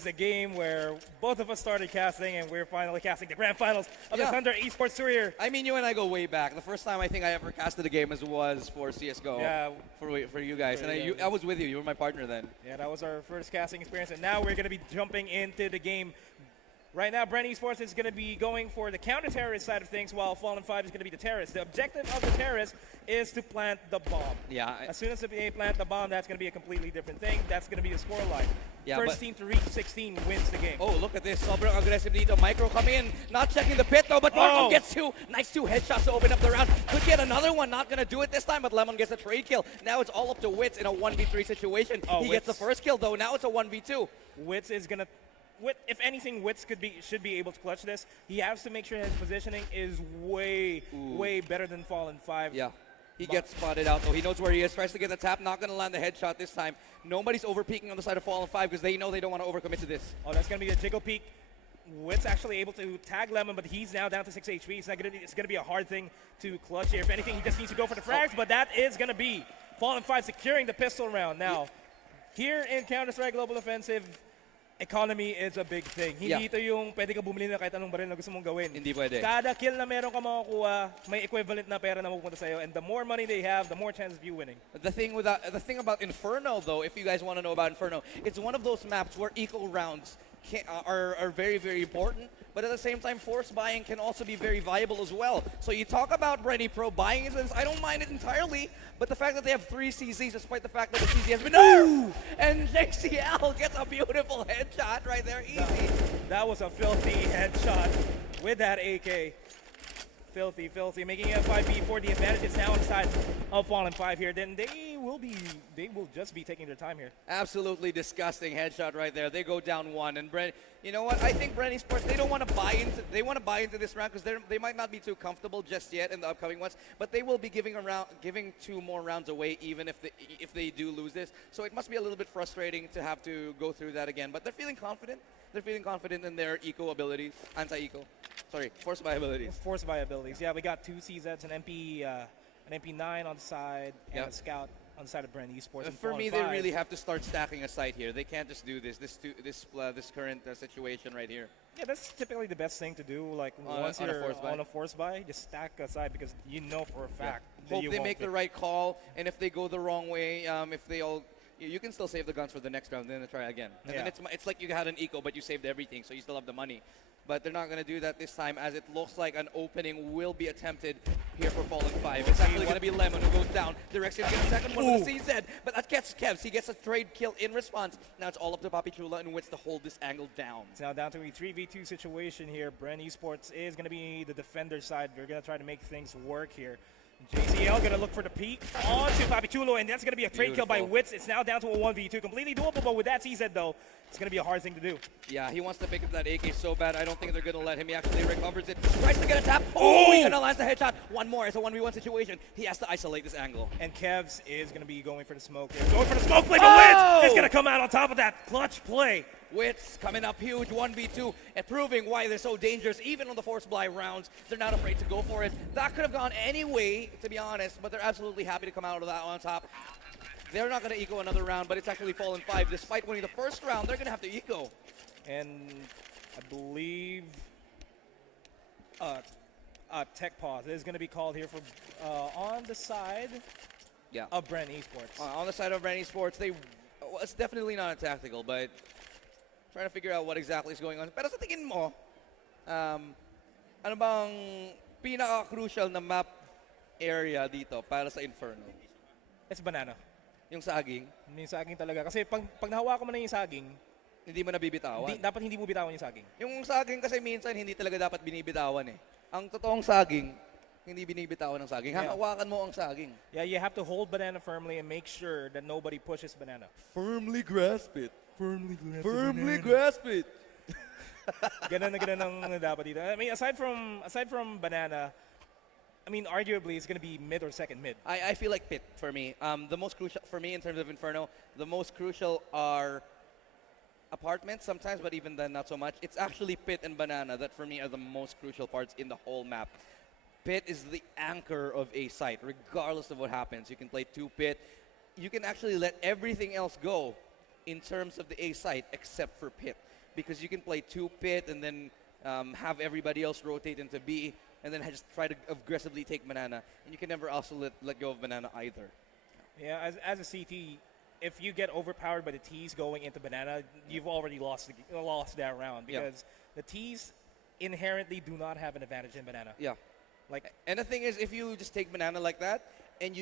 is a game where both of us started casting, and we're finally casting the grand finals of the Yeah. Thunder Esports Tour here. I mean, you and I go way back. The first time I think I ever casted a game was for CS:GO. Yeah. For you guys, For and you guys. I was with you. You were my partner then. Yeah, that was our first casting experience, and now we're going to be jumping into the game. Right now, Bren Esports is going to be going for the counter-terrorist side of things, while Fallen 5 is going to be the terrorist. The objective of the terrorist is to plant the bomb. Yeah. As soon as they plant the bomb, that's going to be a completely different thing. That's going to be the score line. Yeah, First team to reach 16 wins the game. Oh, look at this. Sobrang aggressive dito. Micro come in. Not checking the pit though, but Marco Oh. gets two. Nice two headshots to open up the round. Could get another one. Not going to do it this time, but Lemon gets a trade kill. Now it's all up to Wits in a 1v3 situation. Oh, he gets the Wits. first kill though. Now it's a 1v2. Wits is going to... If anything, Wits should be able to clutch this. He has to make sure his positioning is way better than Fallen 5. Yeah. He gets spotted out though. He knows where he is. Tries to get the tap. Not going to land the headshot this time. Nobody's overpeaking on the side of Fallen 5 because they know they don't want to overcommit to this. Oh, that's going to be a jiggle peek. Wits actually able to tag Lemon, but he's now down to 6 HP. It's going to be a hard thing to clutch here. If anything, he just needs to go for the frags, but that is going to be Fallen 5 securing the pistol round. Now, here in Counter-Strike Global Offensive, economy is a big thing. Hindi ito yung pwede ka bumili na kahit anong baril na gusto mong gawin. Hindi pwede. Kada kill na meron ka makukuha, may equivalent na pera na mapupunta sa'yo. And the more money they have, the more chance of you winning. The thing about Inferno, though, if you guys want to know about Inferno, it's one of those maps where eco rounds are very, very important. But at the same time, force buying can also be very viable as well. So you talk about Bren Pro buying into this. I don't mind it entirely, but the fact that they have 3 CZs, despite the fact that the CZ has been nerfed, and JCL gets a beautiful headshot right there, easy. That was a filthy headshot with that AK. Filthy, filthy, making it a 5v4. The advantage is now inside of Fallen 5 here. Then they will just be taking their time here. Absolutely disgusting headshot right there. They go down 1, and Bren, you know what? I think Bren Esports, they don't want to buy into. They want to buy into this round because they might not be too comfortable just yet in the upcoming ones. But they will be giving 2 more rounds away, even if they do lose this. So it must be a little bit frustrating to have to go through that again. But they're feeling confident. They're feeling confident in their eco abilities, anti-eco. Sorry, force buy abilities. Force buy abilities. Yeah, we got 2 CZs, an MP9 on the side, and a scout on the side of Bren Esports. For me, they really have to start stacking a site here. They can't just do this current situation right here. Yeah, that's typically the best thing to do. Like once you're on a force buy, just stack aside because you know for a fact that Hope you they won't make the pick. right call, and if they go the wrong way, if they all. You can still save the guns for the next round, then try again. And then it's like you had an eco, but you saved everything, so you still have the money. But they're not going to do that this time, as it looks like an opening will be attempted here for Fallen 5. It's actually going to be Lemon who goes down. Direction gets a second one with the CZ, but that gets Kevs. He gets a trade kill in response. Now it's all up to Papi Chula and Wits to hold this angle down. It's now down to a 3v2 situation here. Bren Esports is going to be the defender side. They're going to try to make things work here. JCL going to look for the peak onto Papichulo, and that's going to be a trade kill by Wits. It's now down to a 1v2. Completely doable, but with that CZ, though, it's going to be a hard thing to do. Yeah, he wants to pick up that AK so bad. I don't think they're going to let him. He actually recovers it. Tries to get a tap. Oh, he's going to land the headshot. One more. It's a 1v1 situation. He has to isolate this angle. And Kevs is going to be going for the smoke here. Going for the smoke play, but Wits is going to come out on top of that clutch play. Wits coming up huge, 1v2, and proving why they're so dangerous. Even on the force buy rounds, they're not afraid to go for it. That could have gone any way, to be honest, but they're absolutely happy to come out of that on top. They're not going to eco another round, but it's actually Fallen 5. Despite winning the first round, they're going to have to eco. And I believe tech pause is going to be called here for on the side of Bren Esports. On the side of Bren Esports, it's definitely not a tactical, but trying to figure out what exactly is going on. Pero sa tingin mo, ano bang pinaka-crucial na map area dito para sa Inferno? It's banana. Yung saging? Yung saging talaga. Kasi pag nahawakan mo na yung saging, hindi mo nabibitawan? Dapat hindi mo bitawan yung saging. Yung saging kasi minsan hindi talaga dapat binibitawan eh. Ang totoong saging, hindi binibitawan ng saging. Hahawakan mo ang saging. Yeah, you have to hold banana firmly and make sure that nobody pushes banana. Firmly grasp it. Firmly grasp it. Ganun na ganun ang dapat dito. I mean, aside from banana, I mean, arguably, it's going to be mid or second mid. I feel like pit for me. The most crucial, for me in terms of Inferno, the most crucial are apartments sometimes, but even then, not so much. It's actually pit and banana that for me are the most crucial parts in the whole map. Pit is the anchor of a site, regardless of what happens. You can play 2 pit. You can actually let everything else go in terms of the A site, except for Pit, because you can play 2 Pit and then have everybody else rotate into B, and then just try to aggressively take Banana, and you can never also let go of Banana either. Yeah, as a CT, if you get overpowered by the T's going into Banana, you've already lost that round because the T's inherently do not have an advantage in Banana. Yeah. Like, And the thing is, if you just take Banana like that, and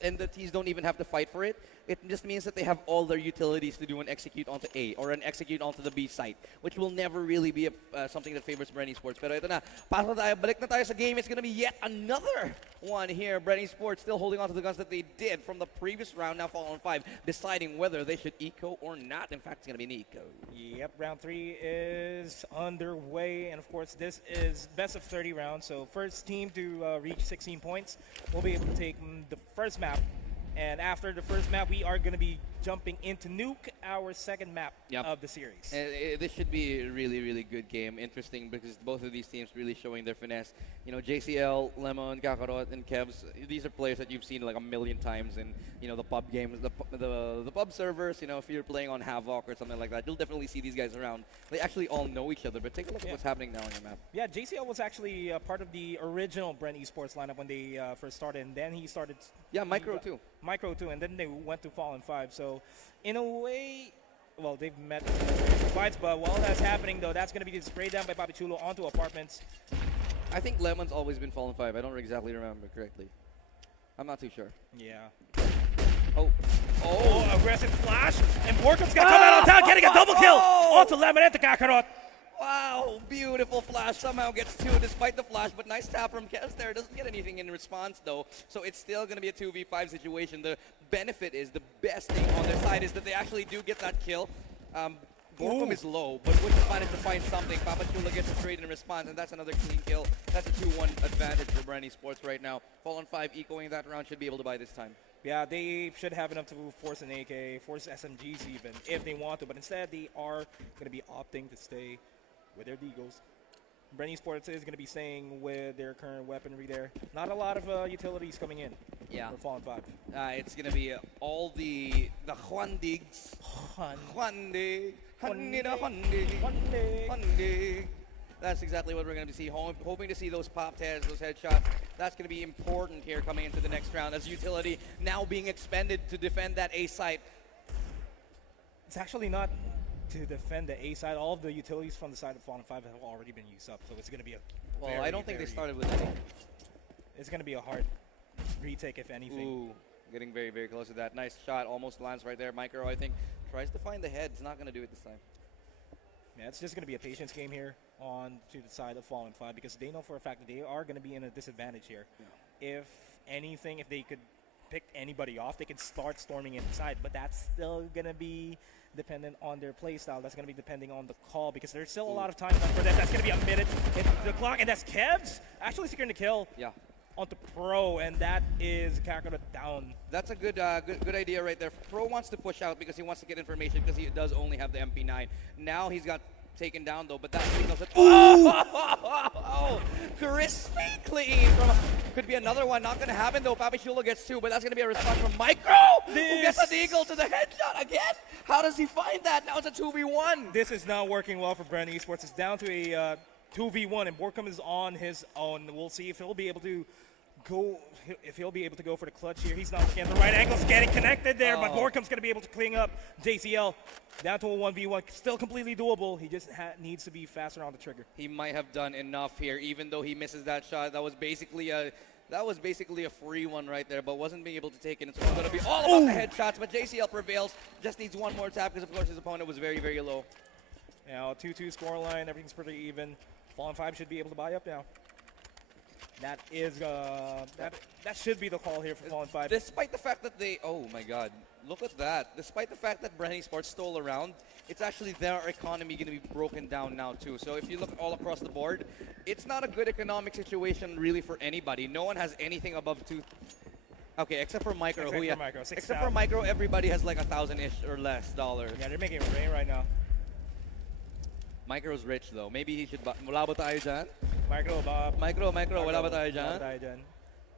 and the T's don't even have to fight for it, it just means that they have all their utilities to do an execute onto A or an execute onto the B site, which will never really be something that favors Bren Esports. Pero ito na, pasok na tayo, balik na tayo sa game. It's going to be yet another one here. Bren Esports still holding on to the guns that they did from the previous round, now fall on 5, deciding whether they should eco or not. In fact, it's going to be an eco. yep, round 3 is underway, and of course, this is best of 30 rounds. So first team to reach 16 points will be able to take the first map. And after the first map, we are going to be jumping into Nuke, our second map of the series. This should be a really, really good game. Interesting because both of these teams really showing their finesse. You know, JCL, Lemon, Kakarot, and Kevs, these are players that you've seen like a million times in, you know, the pub games, the pub servers. You know, if you're playing on Havoc or something like that, you'll definitely see these guys around. They actually all know each other, but take a look at what's happening now on your map. Yeah, JCL was actually part of the original Bren Esports lineup when they first started, and then he started... Yeah, Micro too. Micro too, and then they went to Fallen 5. So, in a way, well, they've met fights, but while that's happening, though, that's going to be sprayed down by Papichulo onto apartments. I think Lemon's always been Fallen 5. I don't exactly remember correctly. I'm not too sure. Yeah. Oh, aggressive flash, and Borkum's going to come out on top, getting a double kill onto Lemon and the Kakarot. wow, beautiful flash. Somehow gets 2 despite the flash, but nice tap from Kevs there. Doesn't get anything in response, though. So it's still going to be a 2v5 situation. The benefit is, the best thing on their side is that they actually do get that kill. Borkum is low, but would manage to find something. Papachula gets a trade in response, and that's another clean kill. That's a 2-1 advantage for Bren Esports right now. Fallen 5 ecoing that round should be able to buy this time. Yeah, they should have enough to force an AK, force SMGs even, if they want to. But instead, they are going to be opting to stay with their Deagles. Bren Esports is going to be staying with their current weaponry there. Not a lot of utilities coming in for Fallen 5. It's going to be all the Juandigs. Juandig. That's exactly what we're going to see. Hoping to see those pop heads, those headshots. That's going to be important here coming into the next round as utility now being expended to defend that A site. It's actually not to defend the A side. All of the utilities from the side of Fallen 5 have already been used up, so it's going to be a I don't think they started with any. It's going to be a hard retake, if anything. Ooh, getting very, very close to that. Nice shot, almost lands right there. Micro, I think, tries to find the head. It's not going to do it this time. Yeah, it's just going to be a patience game here on to the side of Fallen 5 because they know for a fact that they are going to be in a disadvantage here. Yeah. If anything, if they could pick anybody off, they can start storming inside, but that's still going to be dependent on their play style. That's going to be depending on the call because there's still a lot of time left for that. That's going to be a minute in the clock, and that's Kevs actually securing the kill. Yeah. Onto Pro, and that is Kakarot down. That's a good idea right there. Pro wants to push out because he wants to get information because he does only have the MP9. Now he's got taken down though, but that signals it. Oh, crispy clean. Could be another one. Not going to happen though. Papichulo gets 2, but that's going to be a response from Micro, who gets an eagle to the headshot again. How does he find that? Now it's a 2v1. This is not working well for Bren Esports. It's down to a 2v1, and Borkum is on his own. We'll see if he'll be able to go for the clutch here. He's not looking at the right angles, getting connected there, but Borkum's going to be able to clean up JCL down to a 1v1. Still completely doable. He just needs to be faster on the trigger. He might have done enough here, even though he misses that shot. That was basically a free one right there, but wasn't being able to take it. It's going to be all about the headshots, but JCL prevails. Just needs one more tap because, of course, his opponent was very, very low. Now, 2-2 scoreline. Everything's pretty even. Fallen 5 should be able to buy up now. That is that should be the call here for Fallen 5. Despite the fact that they, oh my God, look at that. Despite the fact that Bren Esports stole around, it's actually their economy going to be broken down now too. So if you look all across the board, it's not a good economic situation really for anybody. No one has anything above 2. Okay, except for Micro. Except for Micro, everybody has like 1,000-ish or less dollars. Yeah, they're making it rain right now. Micro's rich though. Maybe he should wala ba tayo dyan? Micro, wala ba tayo dyan?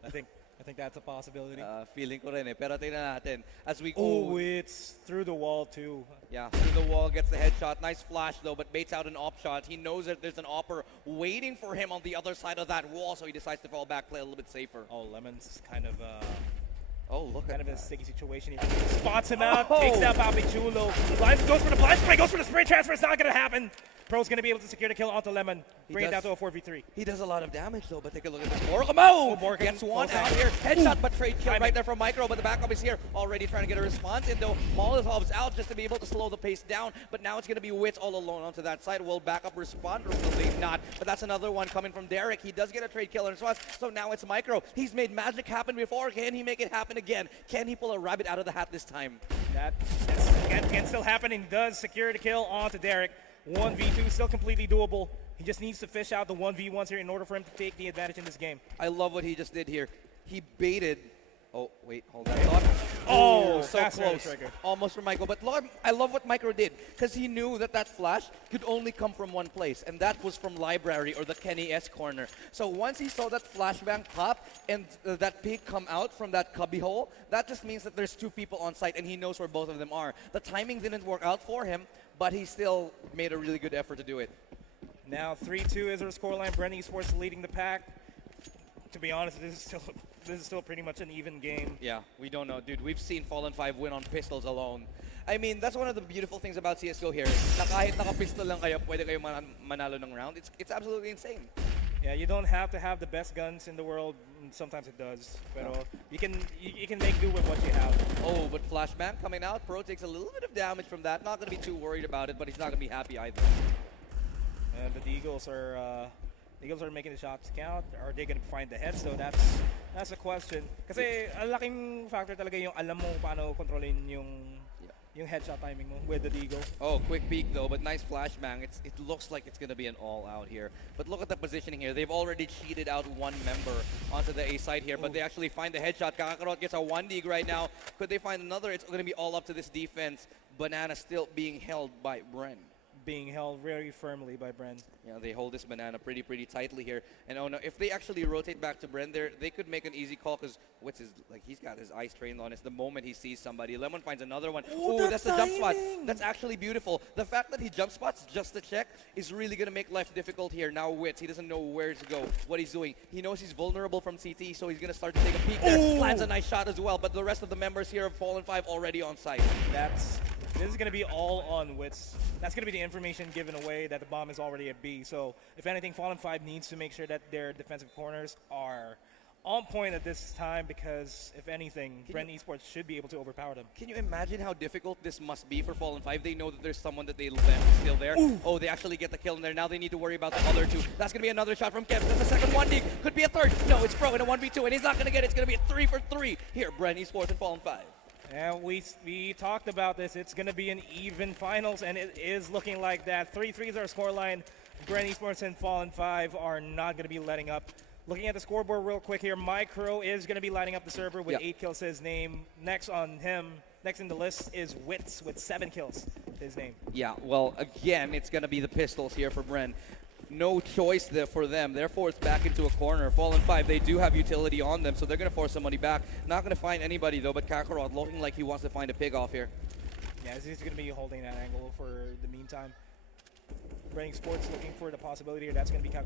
I think I think that's a possibility. Feeling ko rin eh. Pero tingnan natin. As we Oh, go, it's through the wall too. yeah, through the wall, gets the headshot. Nice flash though, but baits out an op shot. He knows that there's an opper waiting for him on the other side of that wall, so he decides to fall back, play a little bit safer. Oh, Lemon's kind of Oh, look kind at of in a that. sticky situation here. Spots him out, Oh! takes out Papi Chulo. Goes for the blind spray, goes for the spray transfer. It's not going to happen. Pro's going to be able to secure the kill onto Lemon. Bring it down does. to a 4v3. He does a lot of damage though, but take a look at this. Borgamo Borgamo gets one close out out. here. Headshot, but trade kill Timing. right there from Micro, but the backup is here. Already trying to get a response in though. Molotov's out just to be able to slow the pace down, but now it's going to be Wits all alone onto that side. Will backup respond or will they not? But that's another one coming from Derek. He does get a trade kill in response, so now it's Micro. He's made magic happen before. Can he make it happen again? Can he pull a rabbit out of the hat this time? That can still happen and does secure the kill onto Derek. 1v2 still completely doable. He just needs to fish out the 1v1s here in order for him to take the advantage in this game. I love what he just did here. He baited. Oh, wait, hold that thought. Oh, so fast close. trigger. Almost for Michael. But I love what Micro did because he knew that that flash could only come from one place, and that was from Library or the Kenny S corner. So once he saw that flashbang pop and that peek come out from that cubby hole, that just means that there's two people on site, and he knows where both of them are. The timing didn't work out for him, but he still made a really good effort to do it. Now 3-2 is our scoreline. Bren Esports leading the pack. To be honest, this is still pretty much an even game. Yeah, we don't know. Dude, we've seen Fallen 5 win on pistols alone. I mean, that's one of the beautiful things about CSGO here. Na kahit naka-pistol lang kayo, pwede kayo manalo ng round. It's absolutely insane. Yeah, you don't have to have the best guns in the world. Sometimes it does. Pero you can make do with what you have. Oh, but Flashbang coming out. Pro takes a little bit of damage from that. Not going to be too worried about it, but he's not going to be happy either. And the Eagles are making the shots count. Are they going to find the heads? So that's a question. Kasi ang laking factor talaga yung alam mo paano kontrolin yung headshot timing mo with the Deagle. Oh, quick peek though, but nice flashbang. It looks like it's going to be an all-out here. But look at the positioning here. They've already cheated out one member onto the A side here, but they actually find the headshot. Kakarot gets a 1-dig right now. Could they find another? It's going to be all up to this defense. Banana still being held by Bren. Being held very firmly by Bren. Yeah, they hold this banana pretty tightly here. And oh no, if they actually rotate back to Bren, they could make an easy call because Wits is like he's got his eyes trained on it. The moment he sees somebody, Lemon finds another one. Oh, that's the jump spot. That's actually beautiful. The fact that he jump spots just to check is really gonna make life difficult here. Now Wits, he doesn't know where to go, what he's doing. He knows he's vulnerable from CT, so he's gonna start to take a peek there. Lands a nice shot as well, but the rest of the members here of Fallen 5 already on site. This is going to be all on Wits. That's going to be the information given away that the bomb is already at B. So, if anything, Fallen 5 needs to make sure that their defensive corners are on point at this time because, if anything, Bren Esports should be able to overpower them. Can you imagine how difficult this must be for Fallen 5? They know that there's someone that they left still there. Ooh. Oh, they actually get the kill in there. Now they need to worry about the other two. That's going to be another shot from Kev. That's the second 1-dig. Could be a third. No, it's Pro in a 1v2, and he's not going to get it. It's going to be a 3 for 3 here. Bren Esports and Fallen 5. And we talked about this. It's going to be an even finals, and it is looking like that. 3-3 is our scoreline. Bren Esports and Fallen 5 are not going to be letting up. Looking at the scoreboard real quick here, Micro is going to be lighting up the server with 8 kills to his name. Next in the list is Wits with 7 kills to his name. Yeah, well, again, it's going to be the pistols here for Bren. No choice there for them. They're forced back into a corner. Fallen 5, they do have utility on them, so they're going to force somebody back. Not going to find anybody, though, but Kakarot looking like he wants to find a pig off here. Yeah, he's going to be holding that angle for the meantime. Bren Sports looking for the possibility here. That's going to be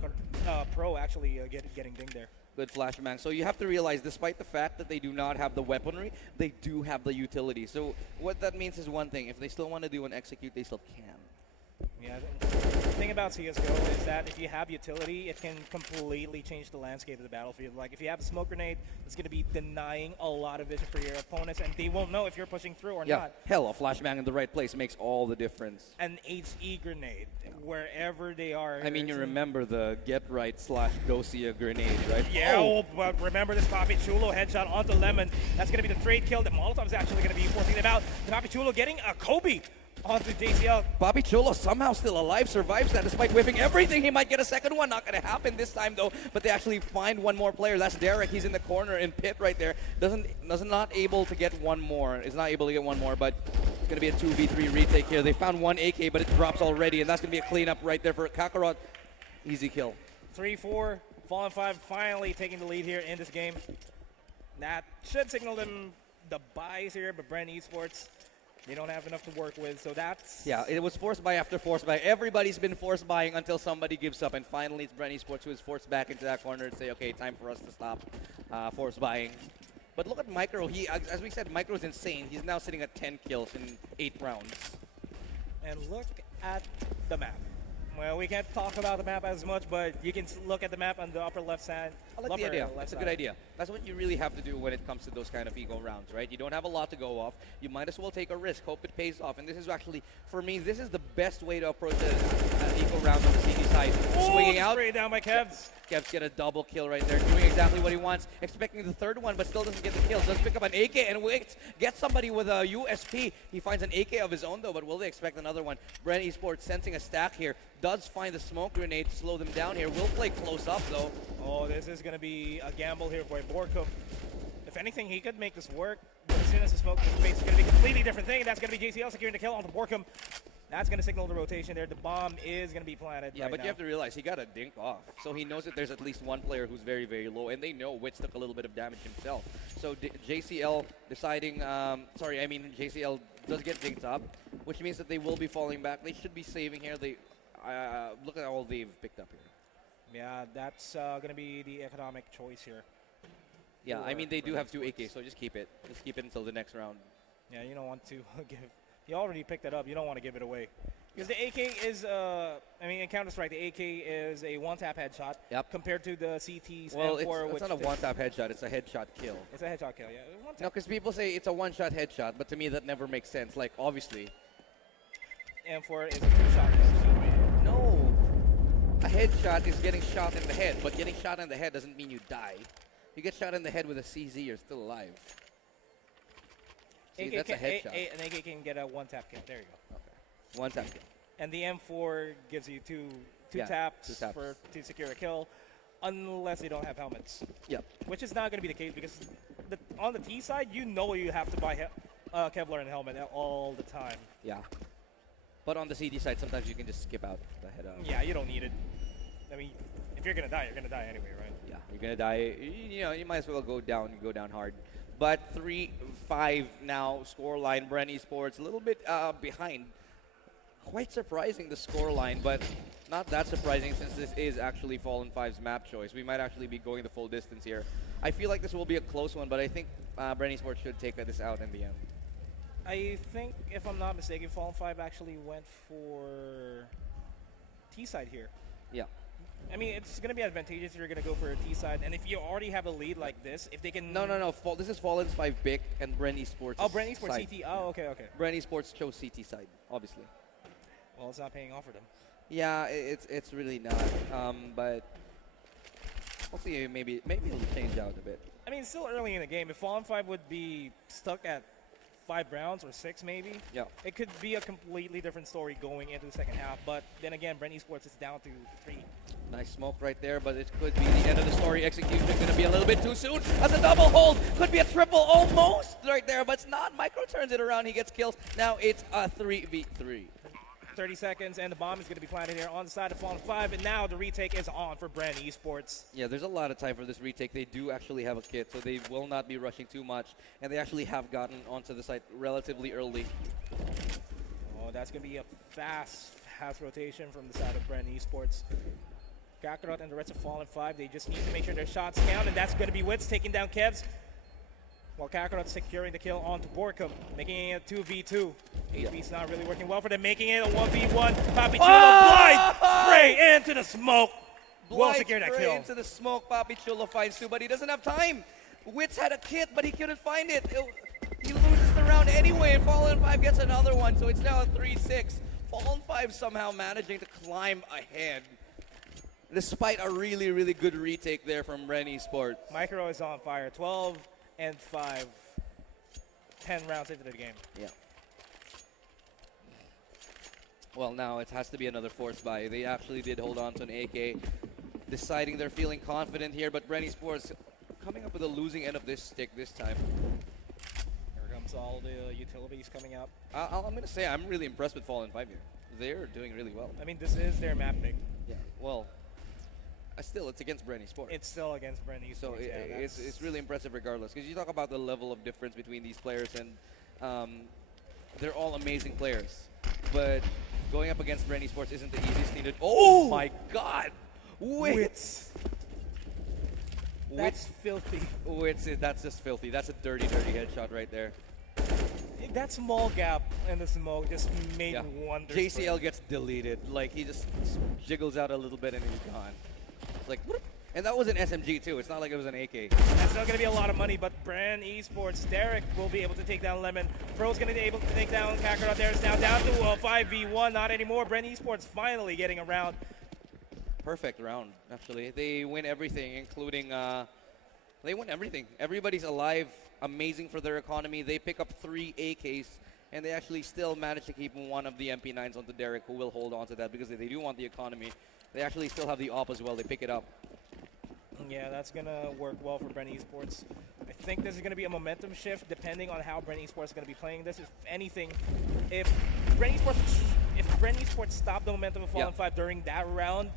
Pro actually getting dinged there. Good flashbang. So you have to realize, despite the fact that they do not have the weaponry, they do have the utility. So what that means is one thing. If they still want to do an execute, they still can. Yeah, the thing about CSGO is that if you have utility, it can completely change the landscape of the battlefield. Like, if you have a smoke grenade, it's going to be denying a lot of vision for your opponents, and they won't know if you're pushing through or not. Hell, a flashbang in the right place makes all the difference. An HE grenade, wherever they are. I mean, you remember the get right / Dosia grenade, right? Yeah, but remember this Papi Chulo headshot onto Lemon. That's going to be the trade kill that Molotov is actually going to be forcing them out. Papi Chulo getting a Kobe onto JCL. Papi Chulo somehow still alive, survives that despite whiffing everything. He might get a second one. Not going to happen this time, though. But they actually find one more player. That's Derek. He's in the corner in pit right there. Not able to get one more. Is not able to get one more, but it's going to be a 2v3 retake here. They found one AK, but it drops already, and that's going to be a cleanup right there for Kakarot. Easy kill. 3-4. Fallen 5 finally taking the lead here in this game. That should signal them the buys here, but Bren Esports, they don't have enough to work with, so that's... Yeah, it was force buy after force buy. Everybody's been force buying until somebody gives up, and finally it's Bren Esports who is forced back into that corner and say, okay, time for us to stop force buying. But look at Micro. He, as we said, Micro's insane. He's now sitting at 10 kills in 8 rounds. And look at the map. Well, we can't talk about the map as much, but you can look at the map on the upper left side. I like the idea. That's a good idea. That's what you really have to do when it comes to those kind of ego rounds, right? You don't have a lot to go off. You might as well take a risk, hope it pays off. And this is actually, for me, this is the best way to approach an ego round on the CD side. Swinging out. Straight down by Kevs. Kevs get a double kill right there, doing exactly what he wants, expecting the third one, but still doesn't get the kill. Does pick up an AK and waits, gets somebody with a USP. He finds an AK of his own though, but will they expect another one? Bren Esports sensing a stack here, does find the smoke grenade to slow them down here. Will play close up though. Oh, this is going to be a gamble here for Borkum. If anything, he could make this work, but as soon as the smoke space is going to be a completely different thing, that's going to be JCL securing the kill onto Borkum. That's going to signal the rotation there. The bomb is going to be planted. Yeah, right but now. you have to realize he got a dink off. So he knows that there's at least one player who's very, very low. And they know Witz took a little bit of damage himself. So JCL deciding, JCL does get dinked up, which means that they will be falling back. They should be saving here. They look at all they've picked up here. Yeah, that's going to be the economic choice here. Yeah, I mean, they do have 2 AKs, so just keep it. Just keep it until the next round. Yeah, you don't want to give... You already picked it up. You don't want to give it away. Because the AK is, in Counter-Strike, the AK is a one-tap headshot compared to the CT's well, M4. It's not a one-tap headshot. It's a headshot kill. It's a headshot kill, yeah. No, because people say it's a one-shot headshot, but to me that never makes sense. Like, obviously. M4 is a two-shot headshot. No. A headshot is getting shot in the head, but getting shot in the head doesn't mean you die. You get shot in the head with a CZ, you're still alive. See, that's a headshot. An AK can get a one-tap kill. There you go. Okay. One-tap kill. And the M4 gives you two taps to secure a kill, unless you don't have helmets. Yep. Which is not going to be the case because on the T side, you know you have to buy Kevlar and helmet all the time. Yeah. But on the CD side, sometimes you can just skip out the head up. Yeah, you don't need it. I mean, if you're going to die, you're going to die anyway, right? Yeah, you're going to die. You might as well go down hard. But 3-5 now, scoreline. Bren Esports a little bit behind. Quite surprising, the scoreline, but not that surprising since this is actually Fallen 5's map choice. We might actually be going the full distance here. I feel like this will be a close one, but I think Bren Esports should take this out in the end. I think, if I'm not mistaken, Fallen 5 actually went for T-side here. Yeah. I mean, it's going to be advantageous if you're going to go for a T-side. And if you already have a lead like this, if they can... No. This is Fallen's 5 pick and Bren Esports. Oh, Bren Esports side. CT. Oh, okay. Bren Esports chose CT side, obviously. Well, it's not paying off for them. Yeah, it's really not. But we'll see. Maybe it'll change out a bit. I mean, it's still early in the game. If Fallen 5 would be stuck at 5 rounds or 6 maybe, it could be a completely different story going into the second half. But then again, Bren Esports is down to 3. Nice smoke right there, but it could be the end of the story. Execution going to be a little bit too soon. That's a double hold. Could be a triple almost right there, but it's not. Micro turns it around. He gets kills. Now it's a 3v3. 30 seconds, and the bomb is going to be planted here on the side of Fallen 5, and now the retake is on for Bren Esports. Yeah, there's a lot of time for this retake. They do actually have a kit, so they will not be rushing too much, and they actually have gotten onto the site relatively early. Oh, that's going to be a fast rotation from the side of Bren Esports. Kakarot and the rest of Fallen 5, they just need to make sure their shots count, and that's going to be Witz taking down Kevs, while Kakarot securing the kill onto Borkum, making it a 2v2. HB's not really working well for them, making it a 1v1. Papi Chulo blind spray into the smoke. Will secure that kill. Into the smoke, Papi Chulo finds 2, but he doesn't have time. Witz had a kit, but he couldn't find it. He loses the round anyway, and Fallen 5 gets another one, so it's now a 3-6. Fallen 5 somehow managing to climb ahead, despite a really, really good retake there from Bren Esports. Micro is on fire. 12 and 5. 10 rounds into the game. Yeah. Well, now it has to be another force buy. They actually did hold on to an AK, deciding they're feeling confident here, but Bren Esports coming up with a losing end of this stick this time. Here comes all the utilities coming up. I'm going to say I'm really impressed with Fallen 5 here. They're doing really well. I mean, this is their map pick. Yeah, well, Still, it's against Bren Esports. It's still against Bren Esports. So it's really impressive regardless. Because you talk about the level of difference between these players, and they're all amazing players. But going up against Bren Esports isn't the easiest thing to. Oh my God! Wits. That's filthy. That's just filthy. That's a dirty, dirty headshot right there. That small gap in the smoke just made wonders. JCL gets deleted. Like, he just jiggles out a little bit and he's gone. It's like, whoop. And that was an SMG too. It's not like it was an AK. That's not going to be a lot of money, but Bren Esports, Derek will be able to take down Lemon. Pro's going to be able to take down Kakarot. There's now down to a 5v1. Not anymore. Bren Esports finally getting around. Perfect round, actually. They win everything, including, they win everything. Everybody's alive, amazing for their economy. They pick up 3 AKs, and they actually still manage to keep one of the MP9s onto Derek, who will hold on to that because they do want the economy. They actually still have the AWP as well. They pick it up. Yeah, that's going to work well for Bren Esports. I think this is going to be a momentum shift depending on how Bren Esports is going to be playing this. If anything, if Bren Esports stop the momentum of Fallen 5 during that round,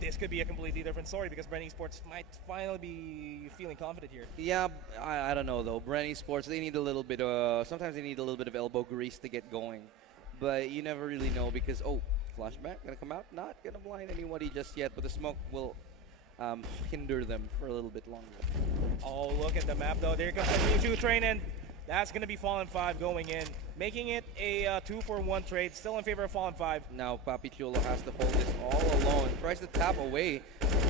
this could be a completely different story because Bren Esports might finally be feeling confident here. Yeah, I don't know though. Bren Esports, they need a little bit sometimes they need a little bit of elbow grease to get going. But you never really know because, flashback, gonna come out, not gonna blind anybody just yet, but the smoke will hinder them for a little bit longer. Oh, look at the map though. There comes the Choo-Choo train, and that's gonna be Fallen 5 going in, making it a 2-for-1 trade, still in favor of Fallen 5. Now Papi Chulo has to hold this all alone. Tries to tap away,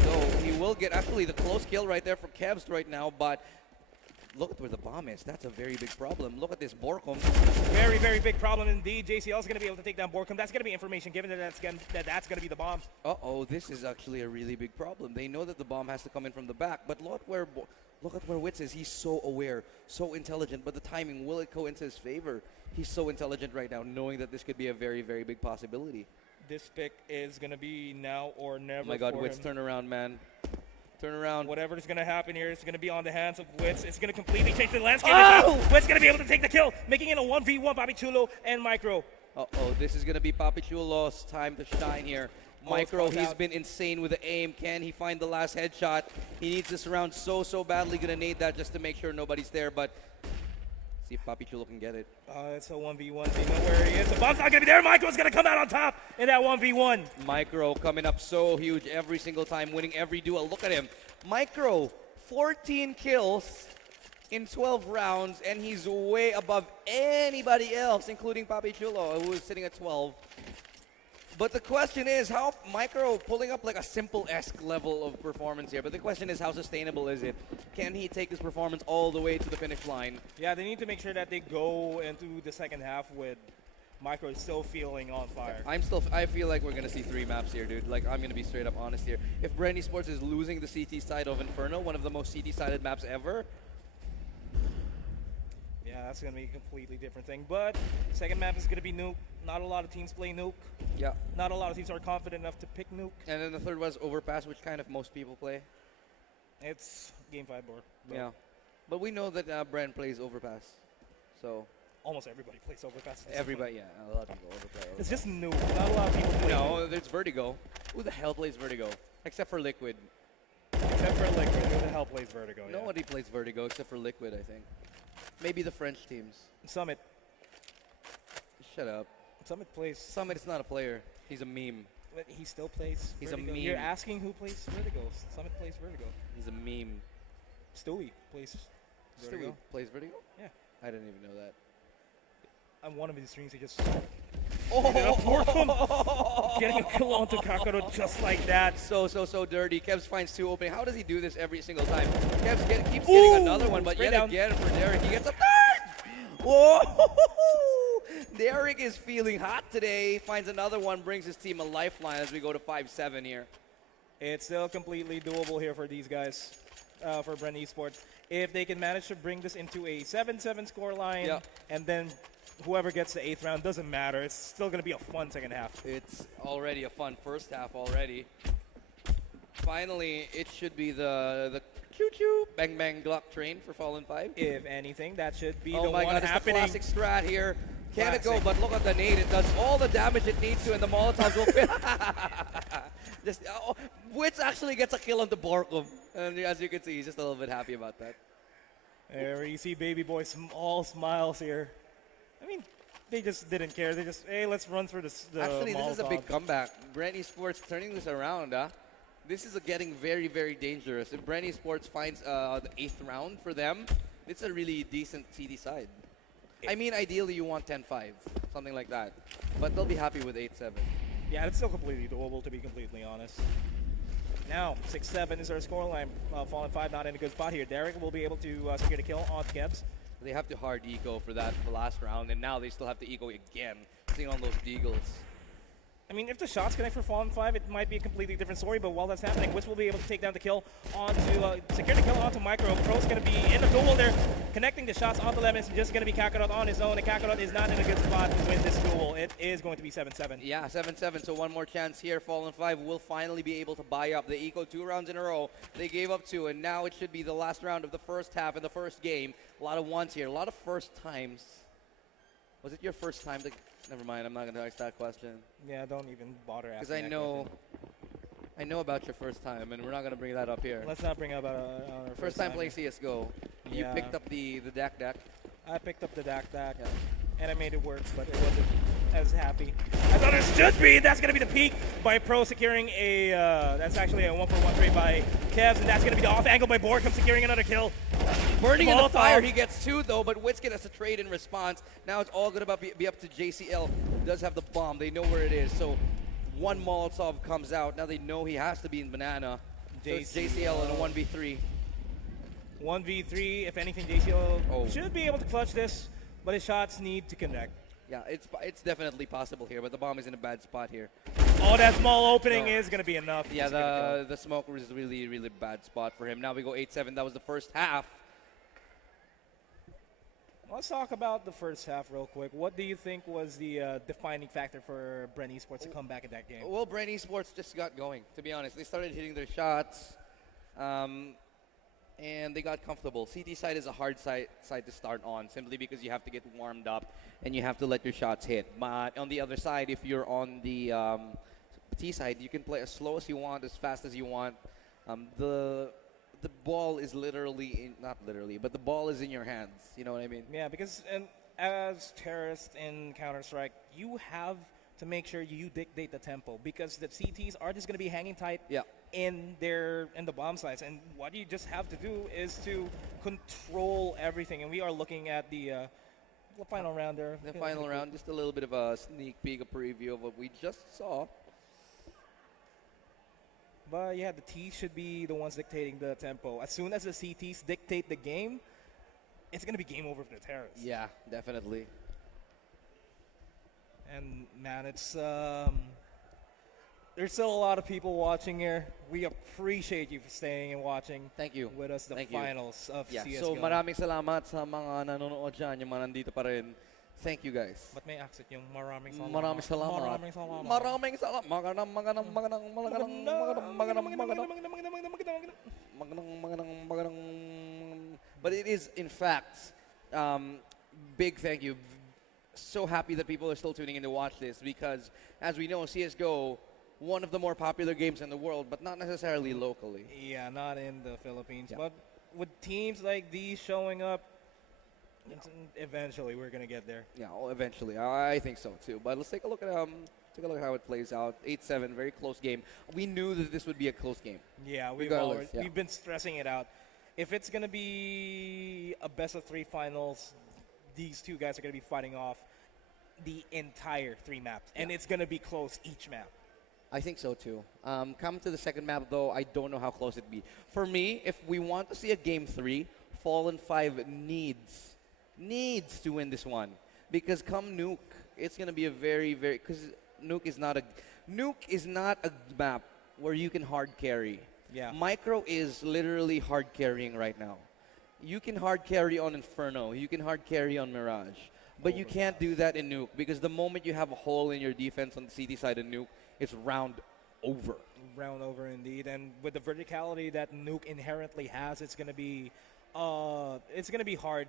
so he will get actually the close kill right there for Kevs right now, but look at where the bomb is. That's a very big problem. Look at this Borkum. Very, very big problem indeed. JCL is going to be able to take down Borkum. That's going to be information given that that's going to be the bomb. Uh-oh, this is actually a really big problem. They know that the bomb has to come in from the back, but look at where Wits is. He's so aware, so intelligent, but the timing, will it go into his favor? He's so intelligent right now, knowing that this could be a very, very big possibility. This pick is going to be now or never. Oh my God, for Wits, him. turn around, man. Turn around. Whatever is going to happen here is going to be on the hands of Wits. It's going to completely change the landscape. Oh! Wits going to be able to take the kill, making it a 1v1, Papi Chulo and Micro. Uh-oh, this is going to be Papi Chulo's time to shine here. Micro, he's been insane with the aim. Can he find the last headshot? He needs this round so badly. Going to need that just to make sure nobody's there, but see if Papi Chulo can get it. It's a 1v1. They know where he is. The bomb's not going to be there. Micro's going to come out on top in that 1v1. Micro coming up so huge every single time, winning every duel. Look at him. Micro, 14 kills in 12 rounds, and he's way above anybody else, including Papi Chulo, who is sitting at 12. But the question is, how Micro pulling up like a simple-esque level of performance here, but the question is, how sustainable is it? Can he take his performance all the way to the finish line? Yeah, they need to make sure that they go into the second half with Micro still feeling on fire. I feel like we're going to see 3 maps here, dude. Like, I'm going to be straight up honest here. If Bren Esports is losing the CT side of Inferno, one of the most CT-sided maps ever, yeah, that's going to be a completely different thing. But second map is going to be Nuke. Not a lot of teams play Nuke. Yeah. Not a lot of teams are confident enough to pick Nuke. And then the third was Overpass, which kind of most people play. It's Game 5 board. Yeah. But we know that Bren plays Overpass. So almost everybody plays Overpass. everybody, yeah, a lot of people overplay. It's just Nuke. Not a lot of people play No, there's Vertigo. Who the hell plays Vertigo? Except for Liquid. Except for Liquid. Who the hell plays Vertigo? Nobody plays Vertigo except for Liquid, I think. Maybe the French teams. Summit. Shut up. Summit plays. Summit is not a player. He's a meme. But he still plays He's Vertigo. a meme. You're asking who plays Vertigo. Summit plays Vertigo. He's a meme. Stewie plays Vertigo. Stewie plays Vertigo? Yeah. I didn't even know that. On one of his streams, he just Oh! getting a kill onto Kakarot just like that. So dirty. Kevs finds 2 opening. How does he do this every single time? Kevs keeps getting another one, but straight yet down. again for Derek, he gets a third! Whoa! Derek is feeling hot today. Finds another one, brings his team a lifeline as we go to 5-7 here. It's still completely doable here for these guys, for Bren Esports. If they can manage to bring this into a 7-7 scoreline, and then whoever gets the 8th round, doesn't matter. It's still going to be a fun second half. It's already a fun first half already. Finally, it should be the choo-choo bang bang Glock train for Fallen 5. If anything, that should be Oh the my one God, it's the happening. classic strat here. Can it go? Classic. But look at the nade. It does all the damage it needs to, and the Molotovs will fit. Just Wits actually gets a kill on the Borkum, and as you can see, he's just a little bit happy about that. There you see Baby Boy all smiles here. I mean, they just didn't care. They just, hey, let's run through this. Actually, this is a big Molotov. comeback. Bren Esports turning this around. This is getting very, very dangerous. If Bren Esports finds the 8th round for them, it's a really decent CD side. I mean, ideally you want 10-5, something like that. But they'll be happy with 8-7. Yeah, it's still completely doable, to be completely honest. Now, 6-7 is our scoreline. Fallen 5 not in a good spot here. Derek will be able to secure the kill on Kebs. They have to hard eco for that for last round, and now they still have to eco again, seeing on those deagles. I mean, if the shots connect for Fallen 5, it might be a completely different story, but while that's happening, Wits will be able to take down the kill onto, secure the kill onto Micro. Pro's going to be in the duel there, connecting the shots onto Lemon. It's just going to be Kakarot on his own, and Kakarot is not in a good spot to win this duel. It is going to be 7-7. Yeah, 7-7, so one more chance here. Fallen 5 will finally be able to buy up. They eco 2 rounds in a row. They gave up 2, and now it should be the last round of the first half in the first game. A lot of ones here, a lot of first times. Was it your first time to... Never mind, I'm not going to ask that question. Yeah, don't even bother asking. Because I know about your first time, and we're not going to bring that up here. Let's not bring up our First time playing CSGO. You Yeah. picked up the Dak Dak. I picked up the Dak, Yeah. and I made it work, but it wasn't as happy as others should be. That's going to be the peak by Pro securing a, that's actually a 1-for-1 trade by Kevs, and that's going to be the off angle by Borkum securing another kill. Burning in the Molotov. fire, he gets 2 though, but Wits gets a trade in response. Now it's all going to be up to JCL, who does have the bomb. They know where it is, so one Molotov comes out. Now they know he has to be in Banana. So it's JCL in a 1v3. 1v3, if anything, JCL Oh. should be able to clutch this, but his shots need to connect. Yeah, it's definitely possible here, but the bomb is in a bad spot here. Oh, that small opening No. is going to be enough. Yeah, to secure the kill. the smoke was really, really bad spot for him. Now we go 8-7. That was the first half. Let's talk about the first half real quick. What do you think was the defining factor for Bren Esports to come back in that game? Well, Bren Esports just got going, to be honest. They started hitting their shots, and they got comfortable. CT side is a hard side to start on, simply because you have to get warmed up and you have to let your shots hit. But on the other side, if you're on the T side, you can play as slow as you want, as fast as you want. The ball is not literally, but the ball is in your hands. You know what I mean? Yeah, because as terrorists in Counter-Strike, you have to make sure you dictate the tempo, because the CTs are just going to be hanging tight Yeah. in the bomb sites, and what you just have to do is to control everything. And we are looking at the final round there. The final round, just a little bit of a sneak peek, a preview of what we just saw. But yeah, the T's should be the ones dictating the tempo. As soon as the CTs dictate the game, it's going to be game over for the terrorists. Yeah, definitely. And man, it's there's still a lot of people watching here. We appreciate you for staying and watching. Thank you. With us the Thank you. finals of Yeah, CSGO. so maraming salamat sa mga nanonood dyan, yung mga nandito pa rin. Thank you guys. Ba't may accent yung maraming salamat? Maraming salamat. Maraming salamat. Maraming salamat. But it is, in fact, big thank you. So happy that people are still tuning in to watch this, because, as we know, CSGO, one of the more popular games in the world, but not necessarily locally. Yeah, not in the Philippines. Yeah. But with teams like these showing up, eventually we're gonna get there. Yeah, well, eventually. I think so too. But let's take a look at how it plays out. 8-7, very close game. We knew that this would be a close game. Yeah, Regardless, yeah. we've been stressing it out. If it's gonna be a best of 3 finals, these two guys are gonna be fighting off the entire 3 maps, and it's gonna be close each map. I think so too. Come to the second map though, I don't know how close it'd be. For me, if we want to see a game 3, Fallen 5 needs to win this one, because come Nuke, it's gonna be a very, because Nuke is not a map where you can hard carry. Yeah. Micro is literally hard carrying right now. You can hard carry on Inferno, you can hard carry on Mirage, but you can't do that in Nuke, because the moment you have a hole in your defense on the CT side of Nuke, it's round over. Round over indeed, and with the verticality that Nuke inherently has, it's gonna be hard.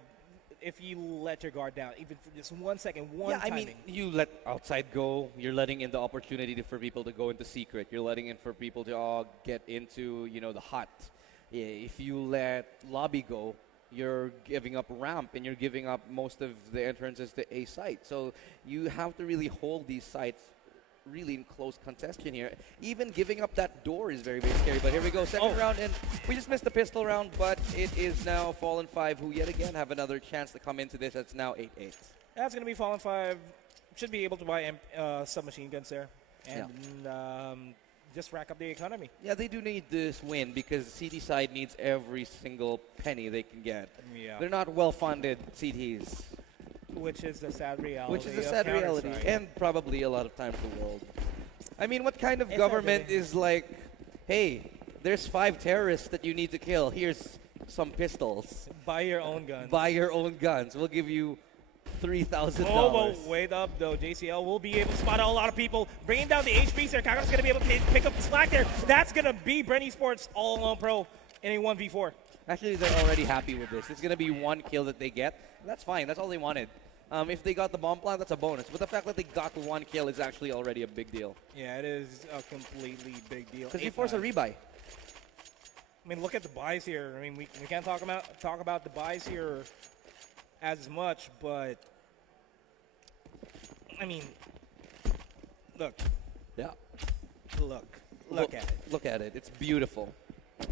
if you let your guard down, even for just 1 second, one Yeah, I timing. mean, you let outside go. You're letting in the opportunity for people to go into secret. You're letting in for people to get into, the hut. Yeah, if you let lobby go, you're giving up ramp and you're giving up most of the entrances to A site. So you have to really hold these sites really in close contention here. Even giving up that door is very, very scary. But here we go, second round, and we just missed the pistol round, but it is now Fallen 5 who yet again have another chance to come into this. It's now 8-8. That's going to be Fallen 5. Should be able to buy submachine guns there. And just rack up the economy. Yeah, they do need this win because CT side needs every single penny they can get. Yeah. They're not well-funded CTs. Which is the sad reality. Which is a sad reality. And probably a lot of times the world. I mean, what kind of government is like, hey, there's 5 terrorists that you need to kill. Here's some pistols. Buy your own guns. Buy your own guns. We'll give you $3,000. Oh, but wait up, though. JCL will be able to spot out a lot of people. Bringing down the HPs there. Kakarot's going to be able to pick up the slack there. That's going to be Bren Esports all-alone pro in a 1v4. Actually, they're already happy with this. It's going to be 1 kill that they get. That's fine. That's all they wanted. If they got the bomb plant, that's a bonus. But the fact that they got 1 kill is actually already a big deal. Yeah, it is a completely big deal. Because you force a rebuy. I mean, look at the buys here. I mean, we can't talk about the buys here as much, but I mean, look. Yeah. Look at it. Look at it. It's beautiful.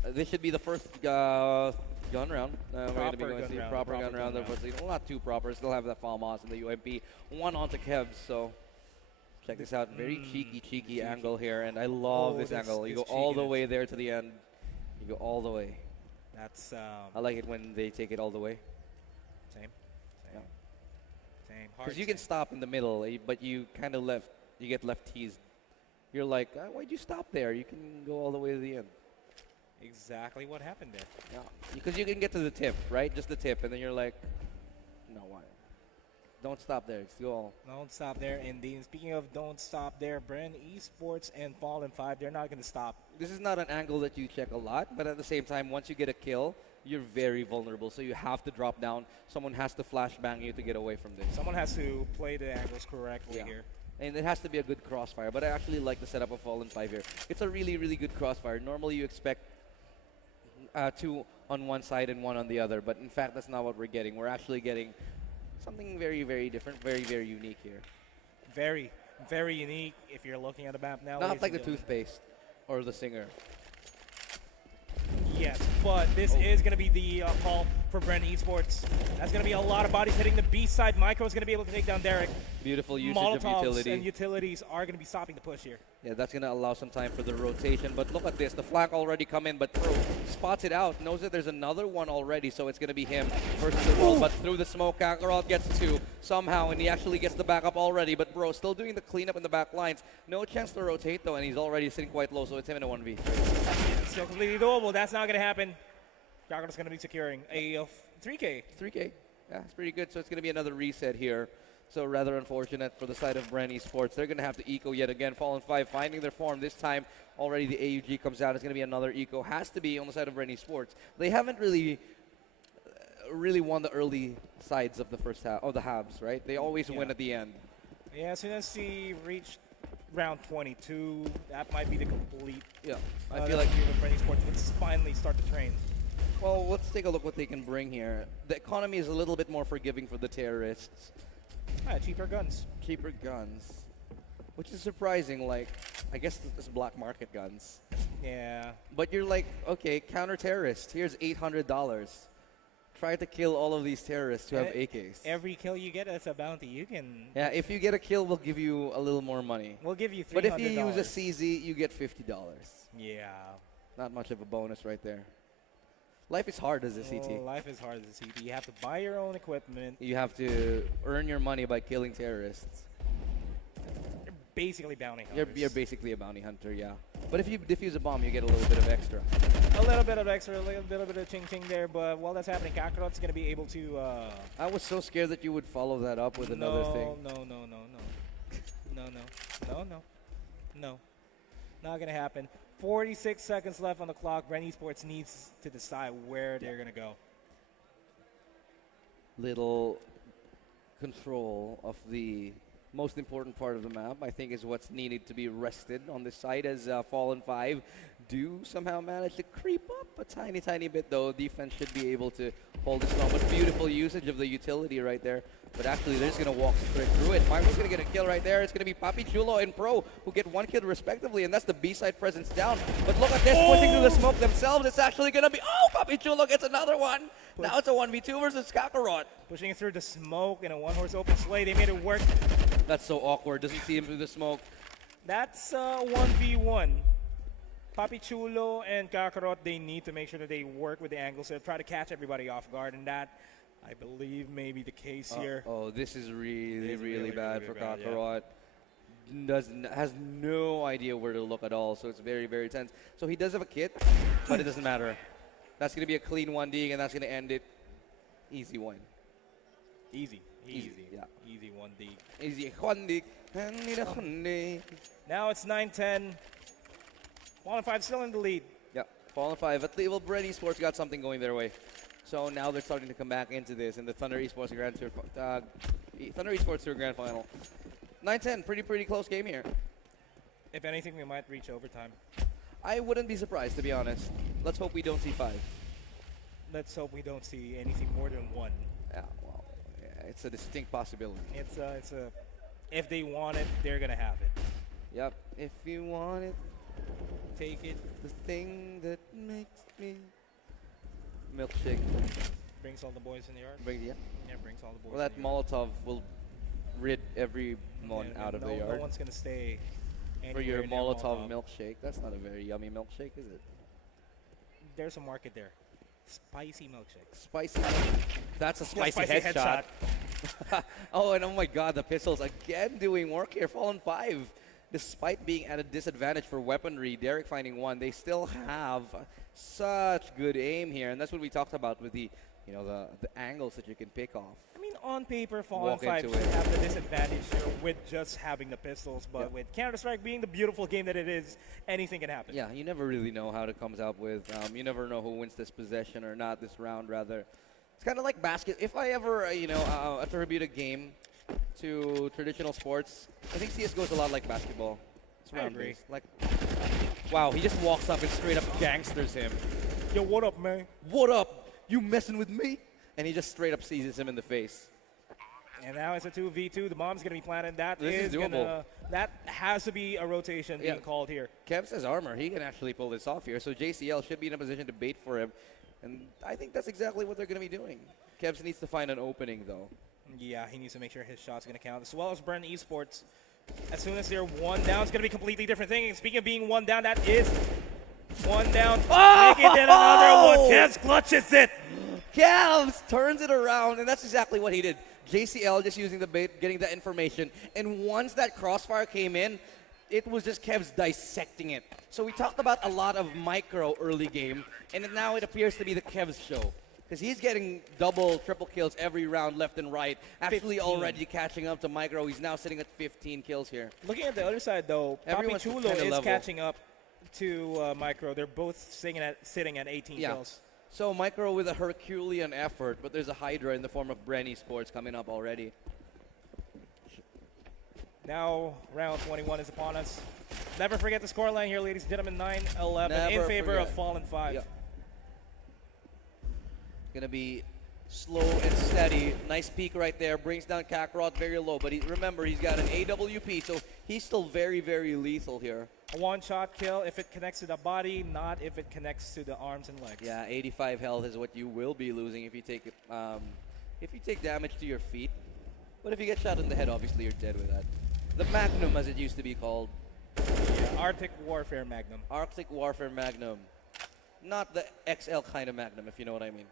This should be the first gun round. We're going to be going to see proper gun round. Well, not too proper. Still have that Falmos and the UMP. 1 onto Kevs, so check this out. Very cheeky angle here, and I love this angle. You go all the way there to the end. You go all the way. That's I like it when they take it all the way. Same. Because you can stop in the middle, but you kind of get left teased. You're like, why'd you stop there? You can go all the way to the end. Exactly what happened there. Yeah. Because you can get to the tip, right? Just the tip, and then you're like, no, why? Don't stop there. It's go all. Don't stop there, indeed. Speaking of don't stop there, Bren Esports and Fallen 5, they're not going to stop. This is not an angle that you check a lot, but at the same time, once you get a kill, you're very vulnerable. So you have to drop down. Someone has to flashbang you to get away from this. Someone has to play the angles correctly here. And it has to be a good crossfire. But I actually like the setup of Fallen 5 here. It's a really, really good crossfire. Normally you expect 2 on one side and 1 on the other. But in fact, that's not what we're getting. We're actually getting something very, very different, very, very unique here. Very, very unique if you're looking at the map now. Not like the toothpaste or the singer. Yes, but this is going to be the call for Bren Esports. That's going to be a lot of bodies hitting the B side. Micro is going to be able to take down Derek. Beautiful usage Molotovs of utility. And utilities are going to be stopping the push here. Yeah, that's going to allow some time for the rotation. But look at this. The flank already come in, but Pro spots it out. Knows that there's another one already, so it's going to be him versus the world. But through the smoke, Kakarot gets 2 somehow, and he actually gets the backup already. But Bro still doing the cleanup in the back lines. No chance to rotate, though, and he's already sitting quite low, so it's him in a 1v. Still completely doable. That's not going to happen. Kakarot's going to be securing a 3K. 3K. Yeah, it's pretty good. So it's going to be another reset here. So rather unfortunate for the side of Bren Esports. They're going to have to eco yet again. Fallen 5 finding their form. This time already the AUG comes out. It's going to be another eco. Has to be on the side of Bren Esports. They haven't really won the early sides of the first half, of the halves, right? They always win at the end. Yeah, as soon as he reached round 22, that might be the complete. Yeah, I feel like Bren Esports would finally start to train. Well, let's take a look what they can bring here. The economy is a little bit more forgiving for the terrorists. Cheaper guns. Cheaper guns. Which is surprising, like, I guess it's black market guns. Yeah. But you're like, okay, counter-terrorist, here's $800. Try to kill all of these terrorists who have AKs. Every kill you get, that's a bounty. You can... Yeah, if you get a kill, we'll give you a little more money. We'll give you $300. But if you use a CZ, you get $50. Yeah. Not much of a bonus right there. Life is hard as a CT. Life is hard as a CT. You have to buy your own equipment. You have to earn your money by killing terrorists. You're basically bounty hunters. You're basically a bounty hunter, yeah. But if you defuse a bomb, you get a little bit of extra. A little bit of extra, a little bit of ching-ching there, but while that's happening, Kakarot's going to be able to... I was so scared that you would follow that up with another thing. No. Not going to happen. 46 seconds left on the clock. Bren Esports needs to decide where they're going to go. little control of the most important part of the map, I think, is what's needed to be rested on this side as Fallen 5 do somehow manage to creep up a tiny, tiny bit, though. Defense should be able to hold this strong, but beautiful usage of the utility right there. But actually, they're just going to walk straight through it. Marco's going to get a kill right there. It's going to be Papi Chulo and Pro who get one kill respectively, and that's the B-side presence down. But look at this, pushing through the smoke themselves. It's actually going to be, Papi Chulo gets another one. Now it's a 1v2 versus Kakarot. Pushing through the smoke in a one-horse open sleigh. They made it work. That's so awkward. Doesn't see him through the smoke. That's 1v1. Papi Chulo and Kakarot, they need to make sure that they work with the angles to try to catch everybody off guard, and that, I believe, may be the case here. Oh, this is really, really really, bad really for bad, Kakarot. Has no idea where to look at all, so it's very, very tense. So he does have a kit, but it doesn't matter. That's going to be a clean 1D, and that's going to end it. Easy win. Easy. Yeah. Easy 1D. Easy 1D. Now it's 9-10. Fallen 5 still in the lead. Yeah, Fallen 5. At least, Bren Esports got something going their way. So now they're starting to come back into this in the Thunder Esports Thunder Esports Tour Grand Final. 9-10, pretty close game here. If anything, we might reach overtime. I wouldn't be surprised, to be honest. Let's hope we don't see 5. Let's hope we don't see anything more than 1. Yeah, well, yeah, it's a distinct possibility. It's a if they want it, they're gonna have it. Yep, if you want it, Take it. the thing that makes me milkshake. Brings all the boys in the yard. Yeah. Yeah, brings all the boys. Well, that in the yard. Molotov will rid everyone Yeah, out of no, the yard. No one's gonna stay For your anywhere near Molotov milkshake. That's not a very yummy milkshake, is it? There's a market there. Spicy milkshake. Spicy. That's a spicy, headshot. Oh, and oh my God, the pistols again doing work here. Fallen 5. Despite being at a disadvantage for weaponry, Derek finding 1, they still have such good aim here, and that's what we talked about with the angles that you can pick off. I mean, on paper, Fallen Walk 5 into should it. have the disadvantage here with just having the pistols, but with Counter-Strike being the beautiful game that it is, anything can happen. Yeah, you never really know how it comes out with. You never know who wins this possession or not, this round rather. It's kind of like basket. If I ever, attribute a game to traditional sports, I think CSGO is a lot like basketball. It's I agree. round-based. Like, wow, he just walks up and straight up gangsters him. Yo, what up, man? What up? You messing with me? And he just straight up seizes him in the face. And now it's a 2v2. The bomb's going to be planted. That This is doable. That has to be a rotation being called here. Kevs has armor. He can actually pull this off here. So JCL should be in a position to bait for him. And I think that's exactly what they're going to be doing. Kevs needs to find an opening, though. Yeah, he needs to make sure his shot's going to count, as well as Bren Esports. As soon as they're 1 down, it's going to be a completely different thing. And speaking of being 1 down, that is 1 down. Oh! Make it in another one. Kevs clutches it. Kevs turns it around, and that's exactly what he did. JCL just using the bait, getting that information. And once that crossfire came in, it was just Kevs dissecting it. So we talked about a lot of micro early game, and now it appears to be the Kevs show. Because he's getting double, triple kills every round left and right. Actually 15. already catching up to Micro. He's now sitting at 15 kills here. Looking at the other side, though, Papi Everyone's Chulo kinda is level. catching up to Micro. They're both sitting at 18 kills. So Micro with a Herculean effort, but there's a Hydra in the form of Bren Esports coming up already. Now round 21 is upon us. Never forget the scoreline here, ladies and gentlemen. 9-11 in Never favor forget. of Fallen 5. Yeah. Gonna be slow and steady. Nice peak right there. Brings down Kakarot very low, but remember, he's got an AWP, so he's still very, very lethal here. A one-shot kill if it connects to the body, not if it connects to the arms and legs. Yeah, 85 health is what you will be losing if you take damage to your feet. But if you get shot in the head, obviously you're dead with that. The Magnum, as it used to be called. Yeah, Arctic Warfare Magnum. Arctic Warfare Magnum. Not the XL kind of Magnum, if you know what I mean.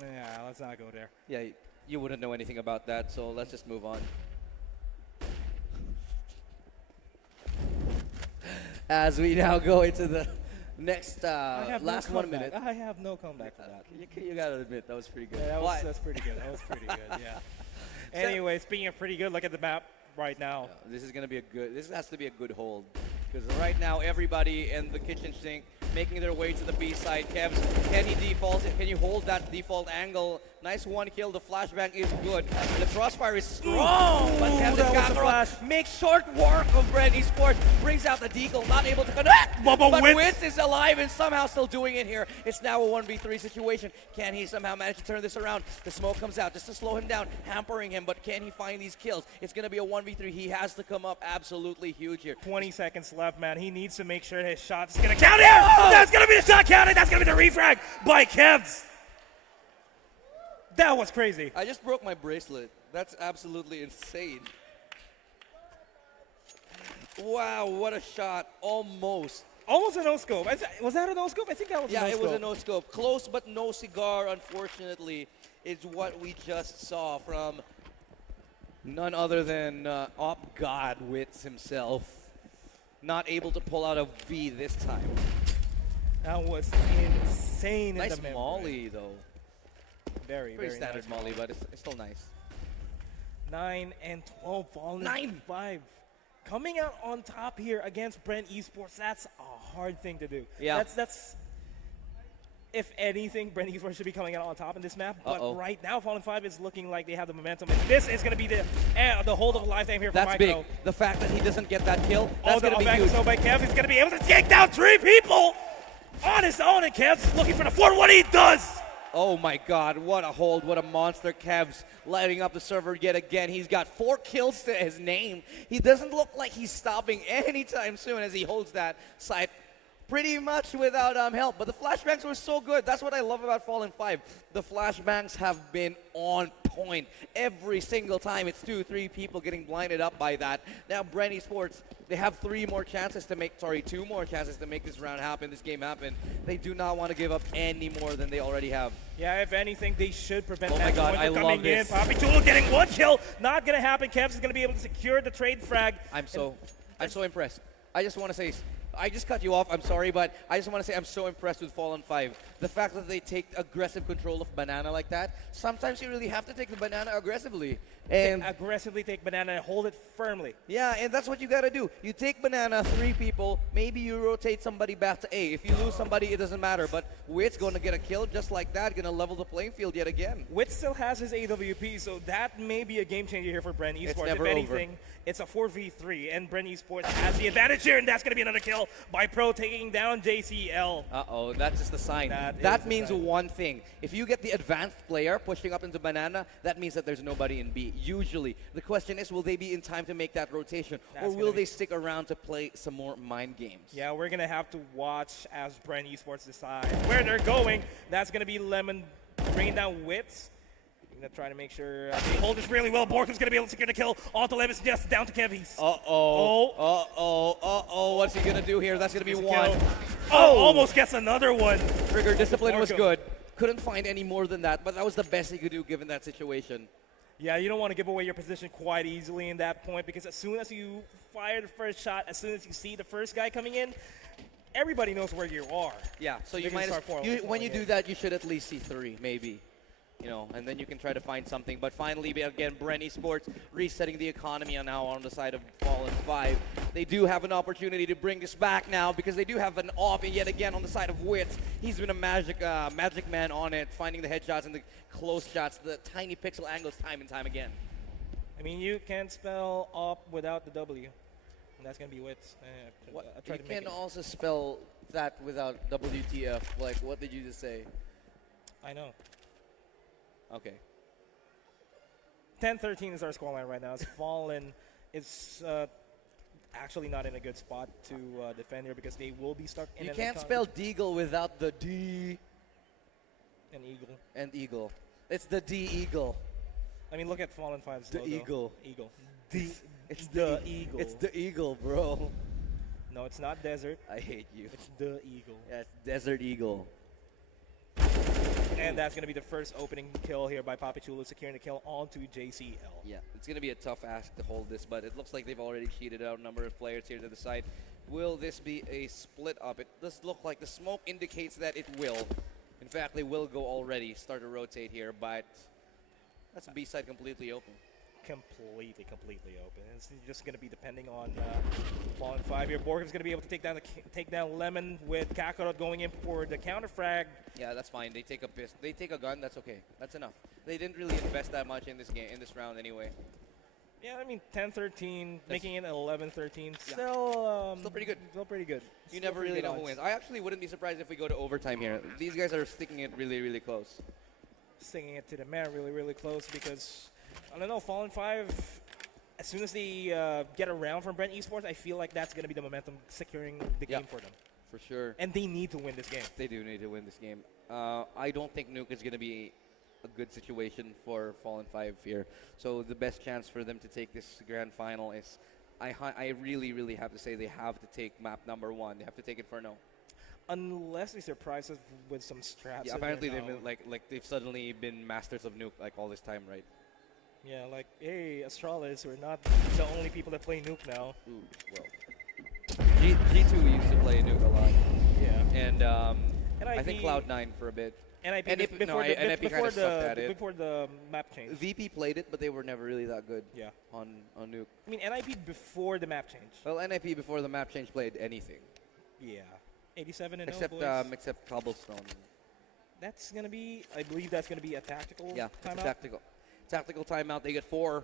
Yeah, let's not go there. Yeah, you wouldn't know anything about that, so let's just move on. As we now go into the next last 1 minute. I have no comeback for that. You gotta admit, that was pretty good. Yeah, that's pretty good. That was pretty good, yeah. Anyway, speaking of pretty good, look at the map right now. This is gonna be this has to be a good hold. Because right now, everybody in the kitchen sink making their way to the B side. Kevs, can he default it? Can you hold that default angle? Nice one kill. The flashbang is good. The crossfire is strong, but Kevs that was and a flash. makes short work of Bren Esports. Brings out the deagle, not able to connect. But Witz is alive and somehow still doing it here. It's now a 1v3 situation. Can he somehow manage to turn this around? The smoke comes out just to slow him down, hampering him, but can he find these kills? It's going to be a 1v3. He has to come up absolutely huge here. 20 seconds left, man. He needs to make sure his shot is going to count here. That's going to be the shot counted. That's going to be the refrag by Kevs. That was crazy. I just broke my bracelet. That's absolutely insane. Wow, what a shot. Almost. Almost a no-scope. Was that a no-scope? I think that was a no-scope. Yeah, it was a no-scope. Close but no cigar, unfortunately, is what we just saw from none other than Op God Witz himself. Not able to pull out a V this time. That was insane. Nice in the molly, though. Very Pretty standard nice molly, but it's still nice. 9 and 12 falling 9-5. Coming out on top here against Bren Esports, that's a hard thing to do. Yeah. That's if anything, Bren Esports should be coming out on top in this map. But right now, Fallen 5 is looking like they have the momentum. And this is going to be the hold of a lifetime here for That's Micro. big. The fact that he doesn't get that kill, that's going to be huge. So by Kev, he's going to be able to take down 3 people on his own. And Kev's looking for the 4. What he does! Oh my God, what a hold, what a monster. Kev's lighting up the server yet again. He's got 4 kills to his name. He doesn't look like he's stopping anytime soon as he holds that site pretty much without help. But the flashbangs were so good. That's what I love about Fallen 5. The flashbangs have been on point every single time. It's 2-3 people getting blinded up by that. Now Bren Esports, they have 2 more chances to make this round happen, this game happen. They do not want to give up any more than they already have. Yeah, if anything, they should prevent Oh my God, I from love coming this. in. Poppy Tool getting 1 kill. Not going to happen. Kevs is going to be able to secure the trade frag. I'm so impressed. I just want to say, I just cut you off, I'm sorry, but I just want to say I'm so impressed with Fallen 5. The fact that they take aggressive control of Banana like that, sometimes you really have to take the Banana aggressively. And aggressively take Banana and hold it firmly. yeah, and that's what you gotta do. You take Banana, 3 people, maybe you rotate somebody back to A. If you lose somebody, it doesn't matter, but Wit's gonna get a kill just like that, gonna level the playing field yet again. Wit still has his AWP, so that may be a game changer here for Bren Esports. It's never if anything, it's a 4v3, and Bren Esports has the advantage here, and that's going to be another kill by Pro taking down JCL. Uh-oh, that's just a sign. That means sign. one thing. If you get the advanced player pushing up into Banana, that means that there's nobody in B, usually. The question is, will they be in time to make that rotation, or will they stick around to play some more mind games? Yeah, we're going to have to watch as Bren Esports decide where they're going. That's going to be Lemon bringing down Wits. Going to try to make sure they hold this really well. Borkham's going to be able to secure the kill. Onto Lemons, just down to Kevies. What's he going to do here? That's going to be 1. Almost gets another one. Trigger discipline was good. Couldn't find any more than that, but that was the best he could do given that situation. Yeah, you don't want to give away your position quite easily in that point, because as soon as you fire the first shot, as soon as you see the first guy coming in, everybody knows where you are. Yeah, so you might when you do that, you should at least see 3, maybe. You know, and then you can try to find something. But finally, again, Bren Esports resetting the economy now on the side of Fallen 5. They do have an opportunity to bring this back now because they do have an off yet again on the side of Wits. He's been a magic man on it, finding the headshots and the close shots, the tiny pixel angles time and time again. I mean, you can't spell op without the W. And that's going to be Wits. You can also spell that without WTF. Like, what did you just say? I know. Okay. 10-13 is our scoreline right now. It's Fallen. It's actually not in a good spot to defend here because they will be stuck in You can't spell Deagle without the D. And Eagle. It's the D Eagle. I mean, look at Fallen 5's the logo. Eagle. It's the Eagle. It's the Eagle, bro. No, it's not Desert. I hate you. It's the Eagle. Yeah, it's Desert Eagle. And that's going to be the first opening kill here by Papichulo, securing the kill onto JCL. Yeah, it's going to be a tough ask to hold this, but it looks like they've already cheated out a number of players here to the side. Will this be a split up? It does look like the smoke indicates that it will. In fact, they will go already, start to rotate here, but that's B side completely open. completely open. It's just going to be depending on Fallen 5 here. Borgum's going to be able to take down Lemon with Kakarot going in for the counter frag. Yeah, that's fine. They take a they take a gun. That's okay. That's enough. They didn't really invest that much in this game, in this round anyway. Yeah, I mean 10-13, making it 11-13. Yeah. Still pretty good. Still pretty good. You Still never pretty really good know who odds. wins. I actually wouldn't be surprised if we go to overtime here. These guys are sticking it really close. Singing it to the man really close because I don't know, Fallen 5, as soon as they get around from Bren Esports, I feel like that's going to be the momentum securing the game for them. For sure. And they need to win this game. They do need to win this game. I don't think Nuke is going to be a good situation for Fallen 5 here. So the best chance for them to take this grand final is, I really have to say they have to take map number 1. They have to take it for no. Unless they surprise us with some strats. Yeah, apparently they've been like they've suddenly been masters of Nuke like all this time, right? Yeah, like, hey, Astralis, we're not the only people that play Nuke now. Ooh, well. G2 used to play Nuke a lot. Yeah. And NIP, I think Cloud9 for a bit. NIP before the map change. VP played it, but they were never really that good. Yeah. On Nuke. I mean, NIP before the map change. Well, NIP before the map change played anything. Yeah. 87 and except 0, boys. except Cobblestone. That's gonna be, I believe that's gonna be a tactical Yeah, timeout. it's a tactical timeout. They get 4.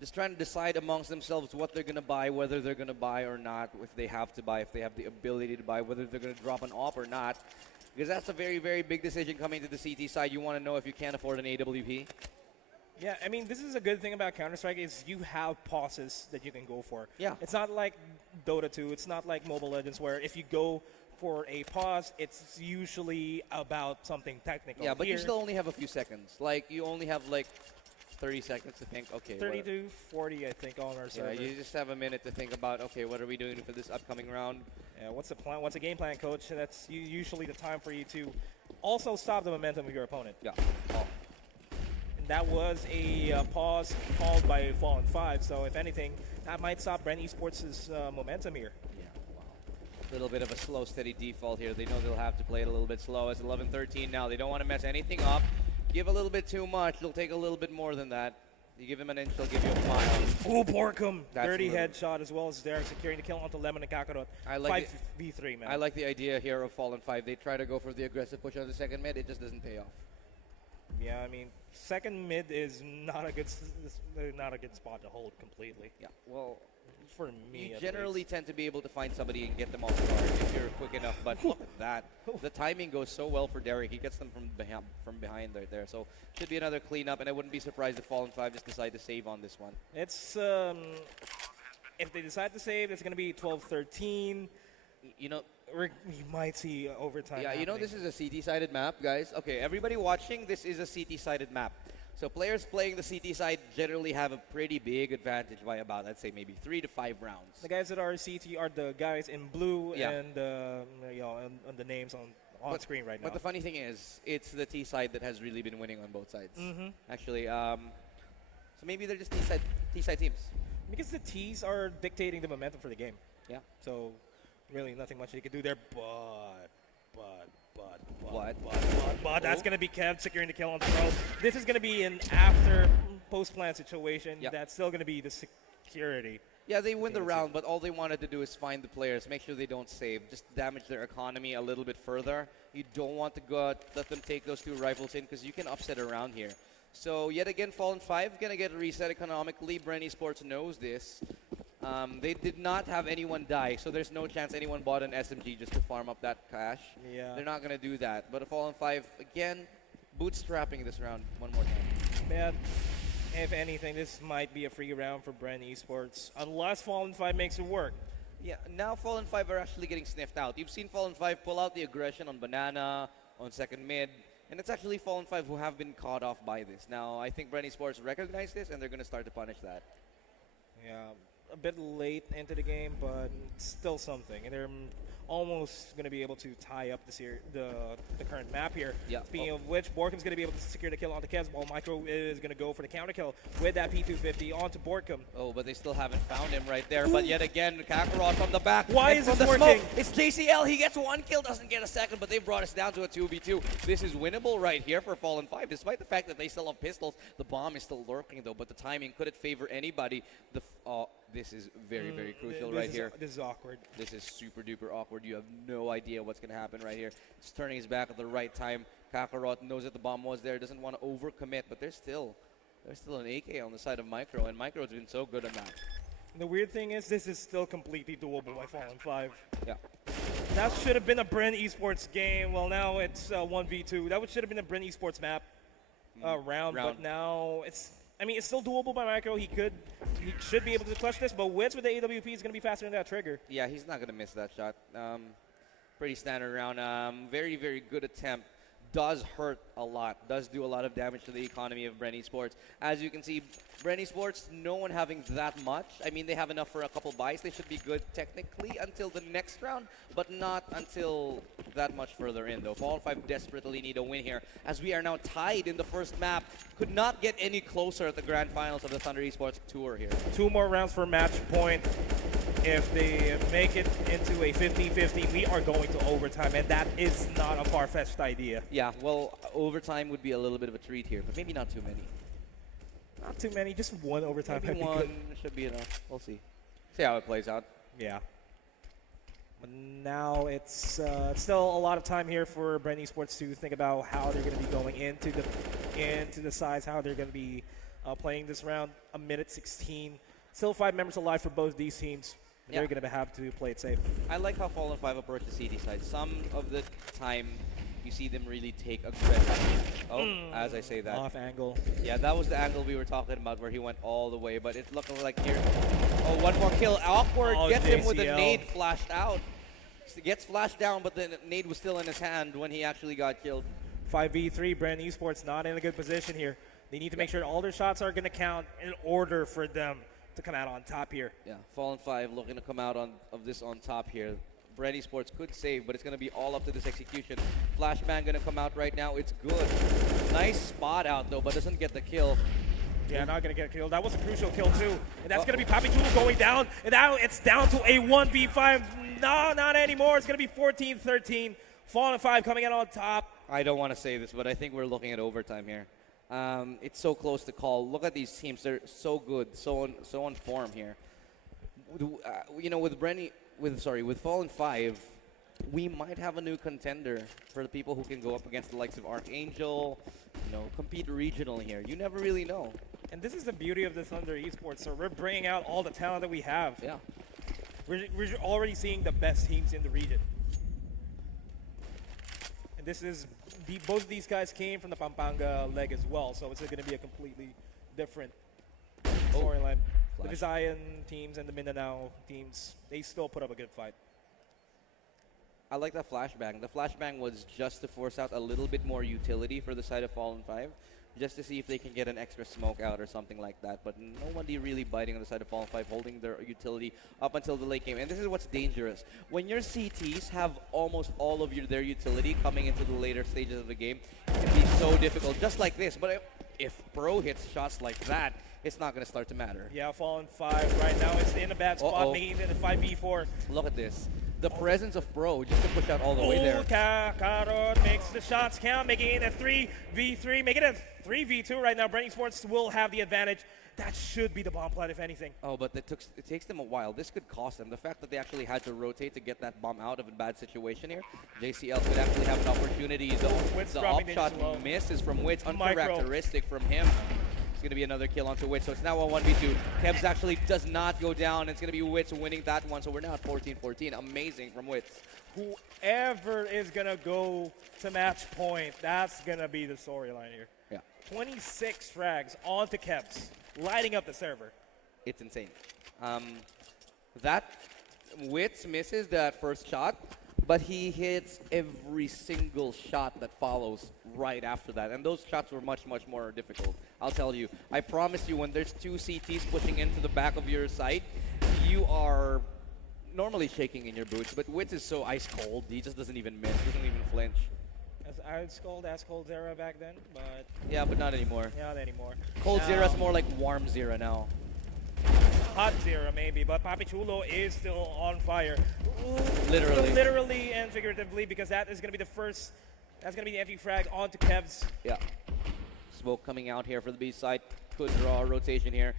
Just trying to decide amongst themselves what they're gonna buy, whether they're gonna buy or not, if they have to buy, if they have the ability to buy, whether they're gonna drop an op or not. Because that's a very big decision coming to the CT side. You want to know if you can't afford an AWP. Yeah, I mean, this is a good thing about Counter-Strike is you have pauses that you can go for. Yeah. It's not like Dota 2. It's not like Mobile Legends where if you go for a pause, it's usually about something technical. Yeah, but Here, you still only have a few seconds. Like, you only have, like, 30 seconds to think, okay. 30 to 40, I think, on our server. Yeah, you just have a minute to think about, okay, what are we doing for this upcoming round? Yeah, what's the plan? What's the game plan, coach? That's usually the time for you to also stop the momentum of your opponent. Yeah. Oh. And that was a pause called by Fallen 5, so if anything, that might stop Bren Esports' momentum here. Yeah, wow. A little bit of a slow, steady default here. They know they'll have to play it a little bit slow. It's 11-13 now. They don't want to mess anything up. Give a little bit too much. They'll take a little bit more than that. You give him an inch, they'll give you a mile. Ooh, Borkum. That's Dirty really- headshot as well as Derek securing the kill onto Lemon and Kakarot. I like 5v3, man. I like the idea here of Fallen 5. They try to go for the aggressive push on the second mid. It just doesn't pay off. Yeah, I mean, second mid is not a good spot to hold completely. Yeah, well, For me, you at generally least. tend to be able to find somebody and get them off guard if you're quick enough. But look at that. The timing goes so well for Derek. He gets them from behind right there. So should be another cleanup, and I wouldn't be surprised if Fallen 5 just decide to save on this one. It's if they decide to save, it's going to be 12-13. You know, You might see overtime. yeah, you know this is a CT-sided map, guys. Okay, everybody watching, this is a CT-sided map. So players playing the CT side generally have a pretty big advantage by about, let's say, maybe 3 to 5 rounds. The guys that are CT are the guys in blue Yeah. and and the names on screen right now. But the funny thing is, it's the T side that has really been winning on both sides. Mhm. Actually, so maybe they're just T side teams. Because the T's are dictating the momentum for the game. Yeah. So really nothing much they can do there, but that's Oh. going to be Kev securing the kill on the throw. This is going to be an after post-plant situation. Yeah. That's still going to be the security. Yeah, they win the Teams. round, but all they wanted to do is find the players, make sure they don't save, just damage their economy a little bit further. You don't want to go let them take those 2 rifles in because you can upset around here. So yet again, Fallen 5 gonna get reset economically. Bren Esports knows this. They did not have anyone die, so there's no chance anyone bought an SMG just to farm up that cash. Yeah. They're not gonna do that. But a Fallen 5 again, bootstrapping this round one more time. Man, if anything, this might be a free round for Bren Esports, unless Fallen 5 makes it work. Yeah, now Fallen 5 are actually getting sniffed out. You've seen Fallen 5 pull out the aggression on Banana, on second mid, and it's actually Fallen 5 who have been caught off by this. Now, I think Bren Esports recognize this, and they're going to start to punish that. Yeah, a bit late into the game, but it's still something. And they're almost going to be able to tie up the current map here. Yeah. Speaking of which, Borkum's going to be able to secure the kill onto Kevs, while Micro is going to go for the counter kill with that P250 onto Borkum. Oh, but they still haven't found him right there. But yet again, Kakarot from the back. Why and is from this the working? smoke, it's JCL. He gets 1 kill, doesn't get a second, but they brought us down to a 2v2. This is winnable right here for Fallen 5. Despite the fact that they still have pistols, the bomb is still lurking though, but the timing couldn't favor anybody. This is very, very crucial right here. This is awkward. This is super duper awkward. You have no idea what's going to happen right here. He's turning his back at the right time. Kakarot knows that the bomb was there, doesn't want to overcommit, but there's still an AK on the side of Micro, and Micro's been so good on that. The weird thing is, this is still completely doable by Fallen 5. Yeah. That should have been a Bren Esports game. Well, now it's 1v2. That should have been a Bren Esports map round, but now it's still doable by Micro. He should be able to clutch this, but Wits with the AWP is going to be faster than that trigger. Yeah, he's not going to miss that shot. Pretty standard round. Very, very good attempt. Does hurt a lot. Does do a lot of damage to the economy of Bren Esports. As you can see, Bren Esports, no one having that much. I mean, they have enough for a couple buys. They should be good technically until the next round, but not until that much further in, though. Fallen 5 desperately need a win here, as we are now tied in the first map. Could not get any closer at the grand finals of the Thunder Esports Tour here. 2 more rounds for match point. If they make it into a 50-50, we are going to overtime, and that is not a far-fetched idea. Yeah, well, overtime would be a little bit of a treat here, but maybe not too many. Not too many, just 1 overtime. Maybe 1 should be enough. We'll see. See how it plays out. Yeah. But now it's still a lot of time here for Bren Esports to think about how they're going to be going into the sides, how they're going to be playing this round. 1:16. Still 5 members alive for both these teams. Yeah. They're going to have to play it safe. I like how Fallen 5 approach the CD side. Some of the time, you see them really take aggressive. As I say that. Off angle. Yeah, that was the angle we were talking about where he went all the way, but it's looking like here. Oh, 1 more kill. Awkward. Gets him with a nade flashed out. Gets flashed down, but the nade was still in his hand when he actually got killed. 5v3, Bren Esports not in a good position here. They need to make sure all their shots are going to count in order for them to come out on top here. Yeah, Fallen 5 looking to come out on top here. Bren Esports could save, but it's going to be all up to this execution. Flashbang going to come out right now. It's good. Nice spot out, though, but doesn't get the kill. Yeah, not going to get a kill. That was a crucial kill, too. And that's going to be Papi Jewel going down. And now it's down to a 1v5. No, not anymore. It's going to be 14-13. Fallen 5 coming out on top. I don't want to say this, but I think we're looking at overtime here. It's so close to call. Look at these teams; they're so good, so on form here. With Fallen 5, we might have a new contender for the people who can go up against the likes of Archangel. Compete regionally here. You never really know. And this is the beauty of the Thunder Esports. So we're bringing out all the talent that we have. Yeah, we're already seeing the best teams in the region. And this is both of these guys came from the Pampanga leg as well, so it's going to be a completely different storyline. The Visayan teams and the Mindanao teams, they still put up a good fight. I like that flashbang. The flashbang was just to force out a little bit more utility for the side of Fallen 5, just to see if they can get an extra smoke out or something like that. But nobody really biting on the side of Fallen 5, holding their utility up until the late game. And this is what's dangerous. When your CTs have almost all of their utility coming into the later stages of the game, it can be so difficult, just like this. But if Pro hits shots like that, it's not going to start to matter. Yeah, Fallen 5 right now is in a bad spot, making it a 5v4. Look at this. The presence of Pro just to push out all the way there. Kakarot makes the shots count, making it a 3v3, making it a 3v2 right now. Bren Esports will have the advantage. That should be the bomb plant, if anything. Oh, but it takes them a while. This could cost them. The fact that they actually had to rotate to get that bomb out of a bad situation here, JCL could actually have an opportunity. The op shot misses from Wits, uncharacteristic from him. It's going to be another kill onto Wits, so it's now a 1v2. Kebs actually does not go down. It's going to be Wits winning that one, so we're now at 14-14. Amazing from Wits. Whoever is going to go to match point, that's going to be the storyline here. Yeah. 26 frags onto Kebs, lighting up the server. It's insane. That Wits misses that first shot, but he hits every single shot that follows right after that. And those shots were much, much more difficult. I'll tell you. I promise you, when there's 2 CTs pushing into the back of your site, you are normally shaking in your boots, but Wits is so ice cold. He just doesn't even miss, doesn't even flinch. As cold Zera back then, but Yeah, but not anymore. not anymore. Cold Now, Zera's more like warm Zera now. hot Zera maybe, but Papi Chulo is still on fire. Literally. Literally and figuratively, because that is going to be the first, that's going to be the empty frag onto Kevs. Yeah. Smoke coming out here for the B side. Could draw a rotation here.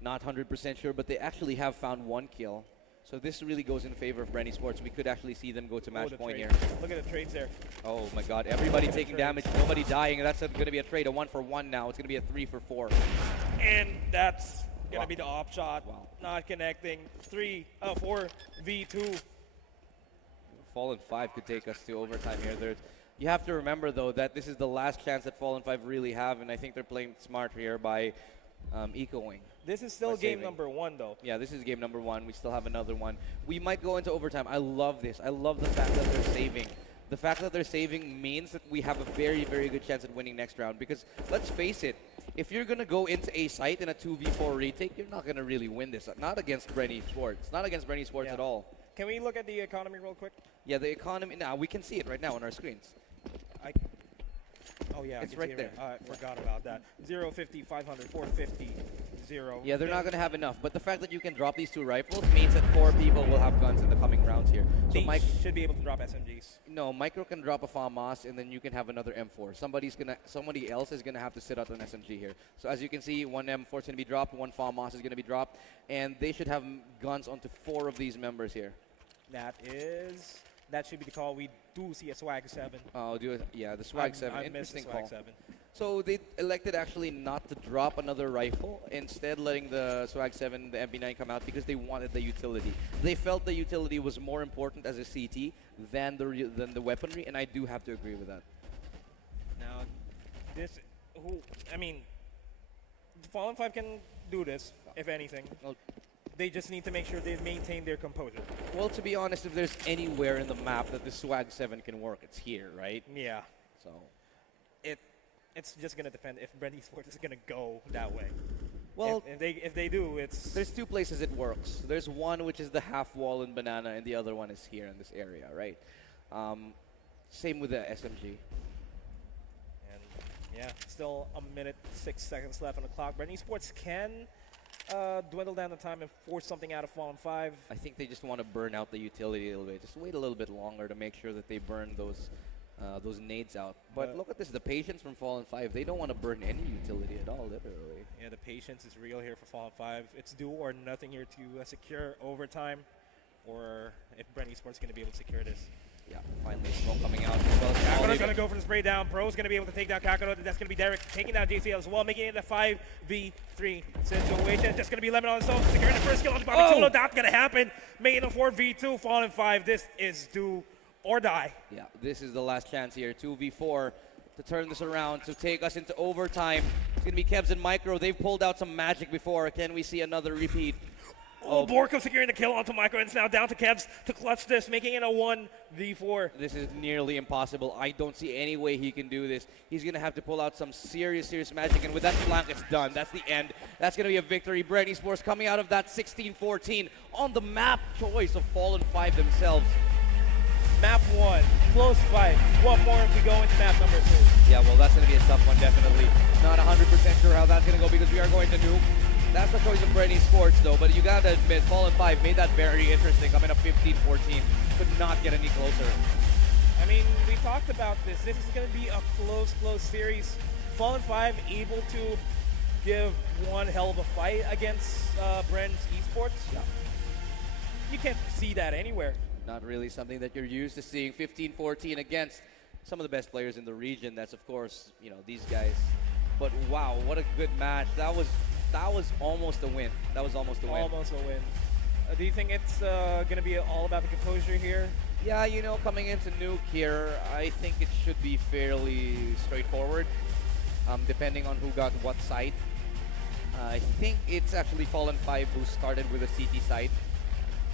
Not 100% sure, but they actually have found one kill. So this really goes in favor of Bren Esports. We could actually see them go to match the point trade. here. Look at the trades there. Oh my god, everybody Look at the taking trades. damage, nobody dying. That's going to be a trade, a 1-for-1 now. It's going to be a 3-for-4. And that's going to Wow. be the op shot. Wow. Not connecting. 4v2. Fallen 5 could take us to overtime here. You have to remember, though, that this is the last chance that Fallen 5 really have, and I think they're playing smart here by ecoing. This is still By game saving. number 1, though. Yeah, this is game number 1. We still have another one. We might go into overtime. I love this. I love the fact that they're saving. The fact that they're saving means that we have a very, very good chance at winning next round. Because let's face it, if you're going to go into a site in a 2v4 retake, you're not going to really win this. Not against Bren Esports. Not against Bren Esports Yeah. at all. Can we look at the economy real quick? Yeah, the economy. Now, we can see it right now on our screens. Oh, yeah. I It's can right see there. I forgot about that. 0, 50, 500, 450, 0. Yeah, they're not going to have enough. But the fact that you can drop these 2 rifles means that 4 people will have guns in the coming rounds here. So They Mike, should be able to drop SMGs. no, Micro can drop a FAMAS, and then you can have another M4. Somebody else is gonna have to sit out an SMG here. So as you can see, 1 M4 is gonna be dropped, 1 FAMAS is gonna be dropped, and they should have guns onto 4 of these members here. That should be the call. We do see a swag 7. Oh, yeah, the swag 7. I missed the Interesting swag call. 7. So they elected actually not to drop another rifle, instead letting the swag 7, the MP9 come out because they wanted the utility. They felt the utility was more important as a CT than the weaponry, and I do have to agree with that. Now, Fallen 5 can do this, if anything. Well, They just need to make sure they maintain their composure. Well, to be honest, if there's anywhere in the map that the swag 7 can work, it's here, right? Yeah. So, It's just going to depend if Bren Esports is going to go that way. well, If they do, it's... there's 2 places it works. There's one which is the half wall in Banana, and the other one is here in this area, right? Same with the SMG. And yeah, still a minute, 6 seconds left on the clock. Bren Esports can dwindle down the time and force something out of Fallen 5. I think they just want to burn out the utility a little bit. Just wait a little bit longer to make sure that they burn those nades out. But look at this, the patience from Fallen 5. They don't want to burn any utility at all, literally. Yeah, the patience is real here for Fallen 5. It's do or nothing here to secure overtime, or if Bren Esports is going to be able to secure this. Yeah, finally smoke coming out as well. Kakarot's going to go for the spray down. Bro's going to be able to take down Kakarot. That's going to be Derek taking down JCL as well, making it a 5v3 situation. Just going to be Lemon on his own, securing the first kill on Bobby Chulo. That's going to happen. Making a 4v2, Fallen 5. This is do or die. Yeah, this is the last chance here. 2v4 to turn this around, to take us into overtime. It's going to be Kevs and Micro. They've pulled out some magic before. Can we see another repeat? Oh, Borko securing the kill onto Micro, and it's now down to Kevs to clutch this, making it a 1v4. This is nearly impossible. I don't see any way he can do this. He's going to have to pull out some serious magic, and with that flank, it's done. That's the end. That's going to be a victory. Bren Esports coming out of that 16-14 on the map choice of Fallen 5 themselves. Map 1, close fight. What more if we go into map number 2? Yeah, well, that's going to be a tough one, definitely. Not 100% sure how that's going to go because we are going to Nuke. That's the choice of Bren Esports, though. But you got to admit, Fallen 5 made that very interesting. Coming up 15-14. Could not get any closer. I mean, we talked about this. This is going to be a close series. Fallen 5 able to give one hell of a fight against Bren's Esports. Yeah. You can't see that anywhere. Not really something that you're used to seeing. 15-14 against some of the best players in the region. That's, of course, these guys. But wow, what a good match. That was almost a win. That was almost a win. Almost a win. Do you think it's going to be all about the composure here? Yeah, coming into Nuke here, I think it should be fairly straightforward, depending on who got what site. I think it's actually Fallen 5 who started with a CT site.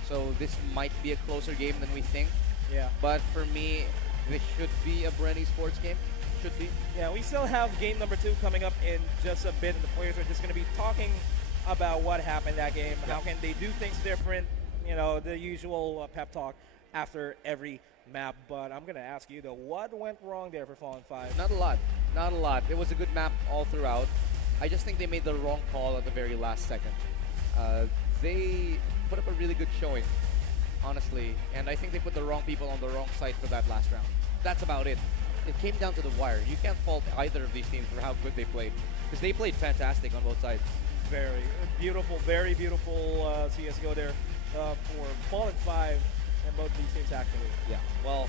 So this might be a closer game than we think. Yeah. But for me, this should be a Bren Esports game. Should be. Yeah, we still have game number 2 coming up in just a bit, and the players are just going to be talking about what happened that game. Yeah. How can they do things different? you know, the usual pep talk after every map. But I'm gonna ask you though, what went wrong there for Fallen 5? Not a lot. Not a lot. It was a good map all throughout. I just think they made the wrong call at the very last second. They put up a really good showing, honestly, and I think they put the wrong people on the wrong side for that last round. That's about it. It came down to the wire. You can't fault either of these teams for how good they played, because they played fantastic on both sides. Very beautiful CSGO there for Fallen 5 and both these teams actually. Yeah, well,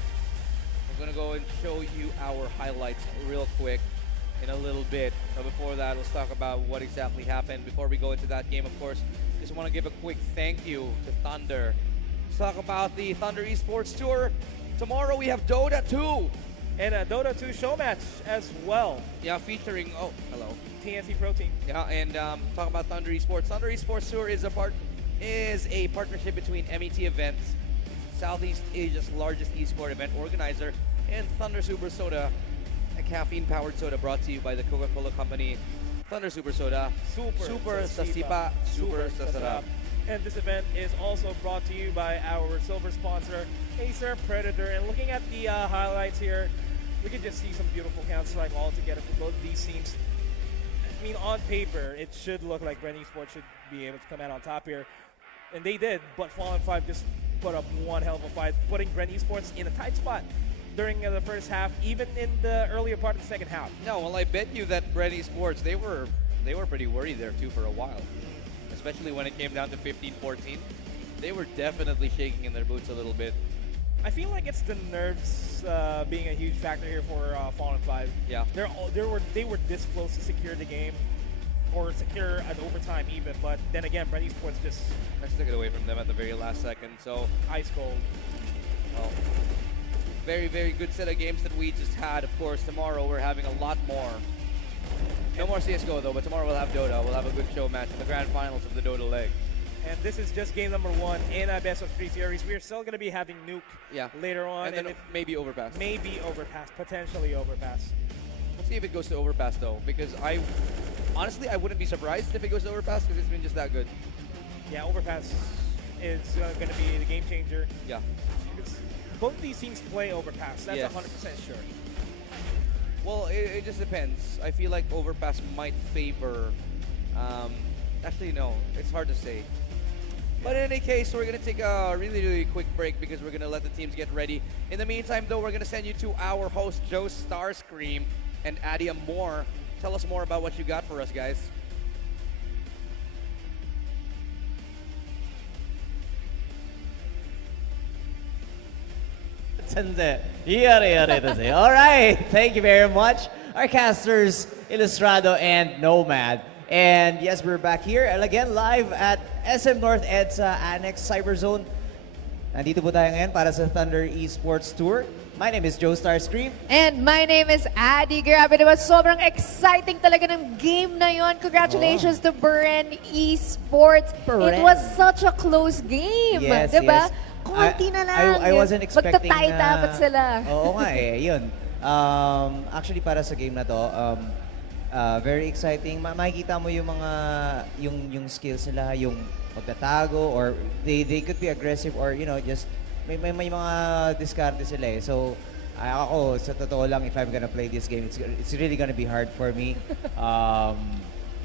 we're going to go and show you our highlights real quick in a little bit. But before that, let's talk about what exactly happened. Before we go into that game, of course, just want to give a quick thank you to Thunder. Let's talk about the Thunder Esports Tour. Tomorrow we have Dota 2. And a Dota 2 show match as well. Yeah, featuring, oh, hello. TNT Pro Team. Yeah, and talk about Thunder Esports. Thunder Esports Tour is a partnership between MET Events, Southeast Asia's largest esport event organizer, and Thunder Super Soda, a caffeine-powered soda brought to you by the Coca-Cola Company. Thunder Super Soda, super sasipa, super sasarap. And this event is also brought to you by our silver sponsor, Acer Predator. And looking at the highlights here, we can just see some beautiful Counter-Strike all together for both these teams. I mean, on paper, it should look like Bren Esports should be able to come out on top here. And they did, but Fallen 5 just put up one hell of a fight, putting Bren Esports in a tight spot during the first half, even in the earlier part of the second half. No, well, I bet you that Bren Esports, they were pretty worried there too for a while, especially when it came down to 15-14. They were definitely shaking in their boots a little bit. I feel like it's the nerves being a huge factor here for Fallen 5. Yeah. They were this close to secure the game, or secure at overtime even, but then again, Bren Esports just took it away from them at the very last second, so ice cold. Well, very, very good set of games that we just had. Of course, tomorrow we're having a lot more. No more CSGO though, but tomorrow we'll have Dota. We'll have a good show match in the grand finals of the Dota leg. And this is just game number 1 in a best of 3 series. We're still going to be having Nuke later on. And then maybe Overpass. Maybe Overpass, potentially Overpass. We'll see if it goes to Overpass though, because honestly, I wouldn't be surprised if it goes to Overpass because it's been just that good. Yeah, Overpass is going to be the game changer. Yeah. Because both these teams play Overpass. That's 100% sure. Well, it just depends. I feel like Overpass might favor... actually, no. It's hard to say. But in any case, we're going to take a really, really quick break because we're going to let the teams get ready. In the meantime, though, we're going to send you to our host, Joe Starscream and Adia Moore. Tell us more about what you got for us, guys. All right, thank you very much, our casters, Ilustrado and Nomad. And yes, we're back here and again live at SM North EDSA Annex Cyberzone. Nandito po tayo ngayon para sa Thunder Esports Tour. My name is Joe Starscream. And my name is Addy. Grabe naman, sobrang exciting talaga ng game na yon. Congratulations to Bren Esports. It was such a close game, Yes, diba? yes. Konti na lang. I wasn't expecting magta-tie dapat sila. Oo nga yun. Actually, para sa game na to, very exciting. Makikita mo yung mga, yung skills nila, yung magtatago, or they could be aggressive, or just, may mga diskarte sila eh. So, ako, sa totoo lang, if I'm gonna play this game, it's really gonna be hard for me.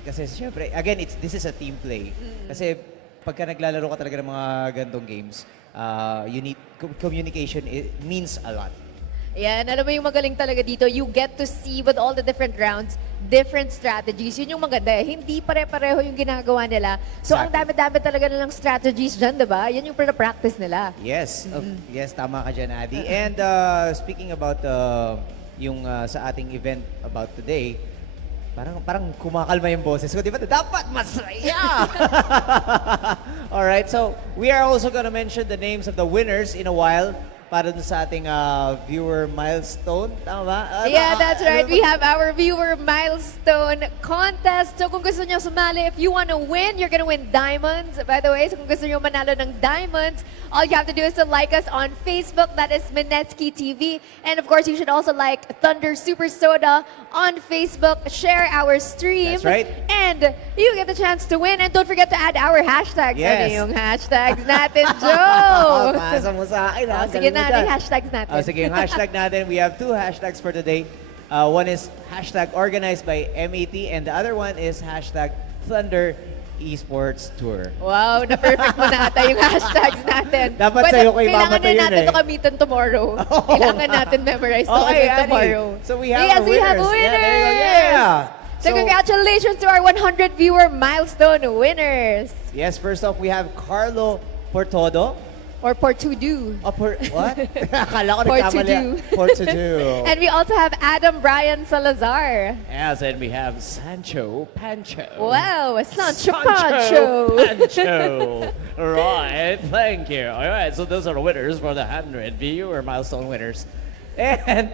Kasi syempre, again, this is a team play. Kasi pagka naglalaro ka talaga ng mga gantong games, you need communication. It means a lot. Yan, alam mo yung magaling talaga dito, you get to see with all the different rounds, different strategies. Yun yung maganda eh. Hindi pare-pareho yung ginagawa nila. So, ang dami-dami talaga nilang strategies dyan, diba? Yan yung practice nila. Yes. Yes, tama ka dyan, Adi. And speaking about yung sa ating event about today, parang kumakalma yung boses ko. Di ba? Dapat masaya! Alright, so we are also gonna mention the names of the winners in a while. para dun sa ating viewer milestone. Tama ba? Yeah, that's right. We have our viewer milestone contest. So kung gusto nyo sumali, if you want to win, you're gonna win diamonds. By the way, so kung gusto nyo manalo ng diamonds, all you have to do is to like us on Facebook. That is Minetsky TV. And of course, you should also like Thunder Super Soda on Facebook. Share our stream. That's right. And you get the chance to win. And don't forget to add our hashtags. Yes. Ano yung hashtags natin, Joe? Pasa mo sa akin. Oh, sige na, ano yung hashtags natin? Sige, yung hashtag natin, we have 2 hashtags for today. One is hashtag organized by MET and the other one is hashtag Thunder Esports Tour. Wow, na-perfect mo na ata yung hashtags natin. Dapat sa'yo ko Kailangan imamatay na yun natin eh. to kamitan tomorrow. Kailangan natin memorize to Okay, kami tomorrow. Annie. So we have yes, our we have winners. winners. Yeah, there you go. Yeah. So congratulations to our 100 viewer milestone winners. Yes, first off, we have Carlo Portodo. Or Portudu. What? Akala ko Portudu. nagkamali. Portudu. And we also have Adam Brian Salazar. Yes, and we have Sancho Pancho. Wow, Sancho Pancho. Pancho. Right, thank you. All right, so those are the winners for the 100 viewer milestone winners. And,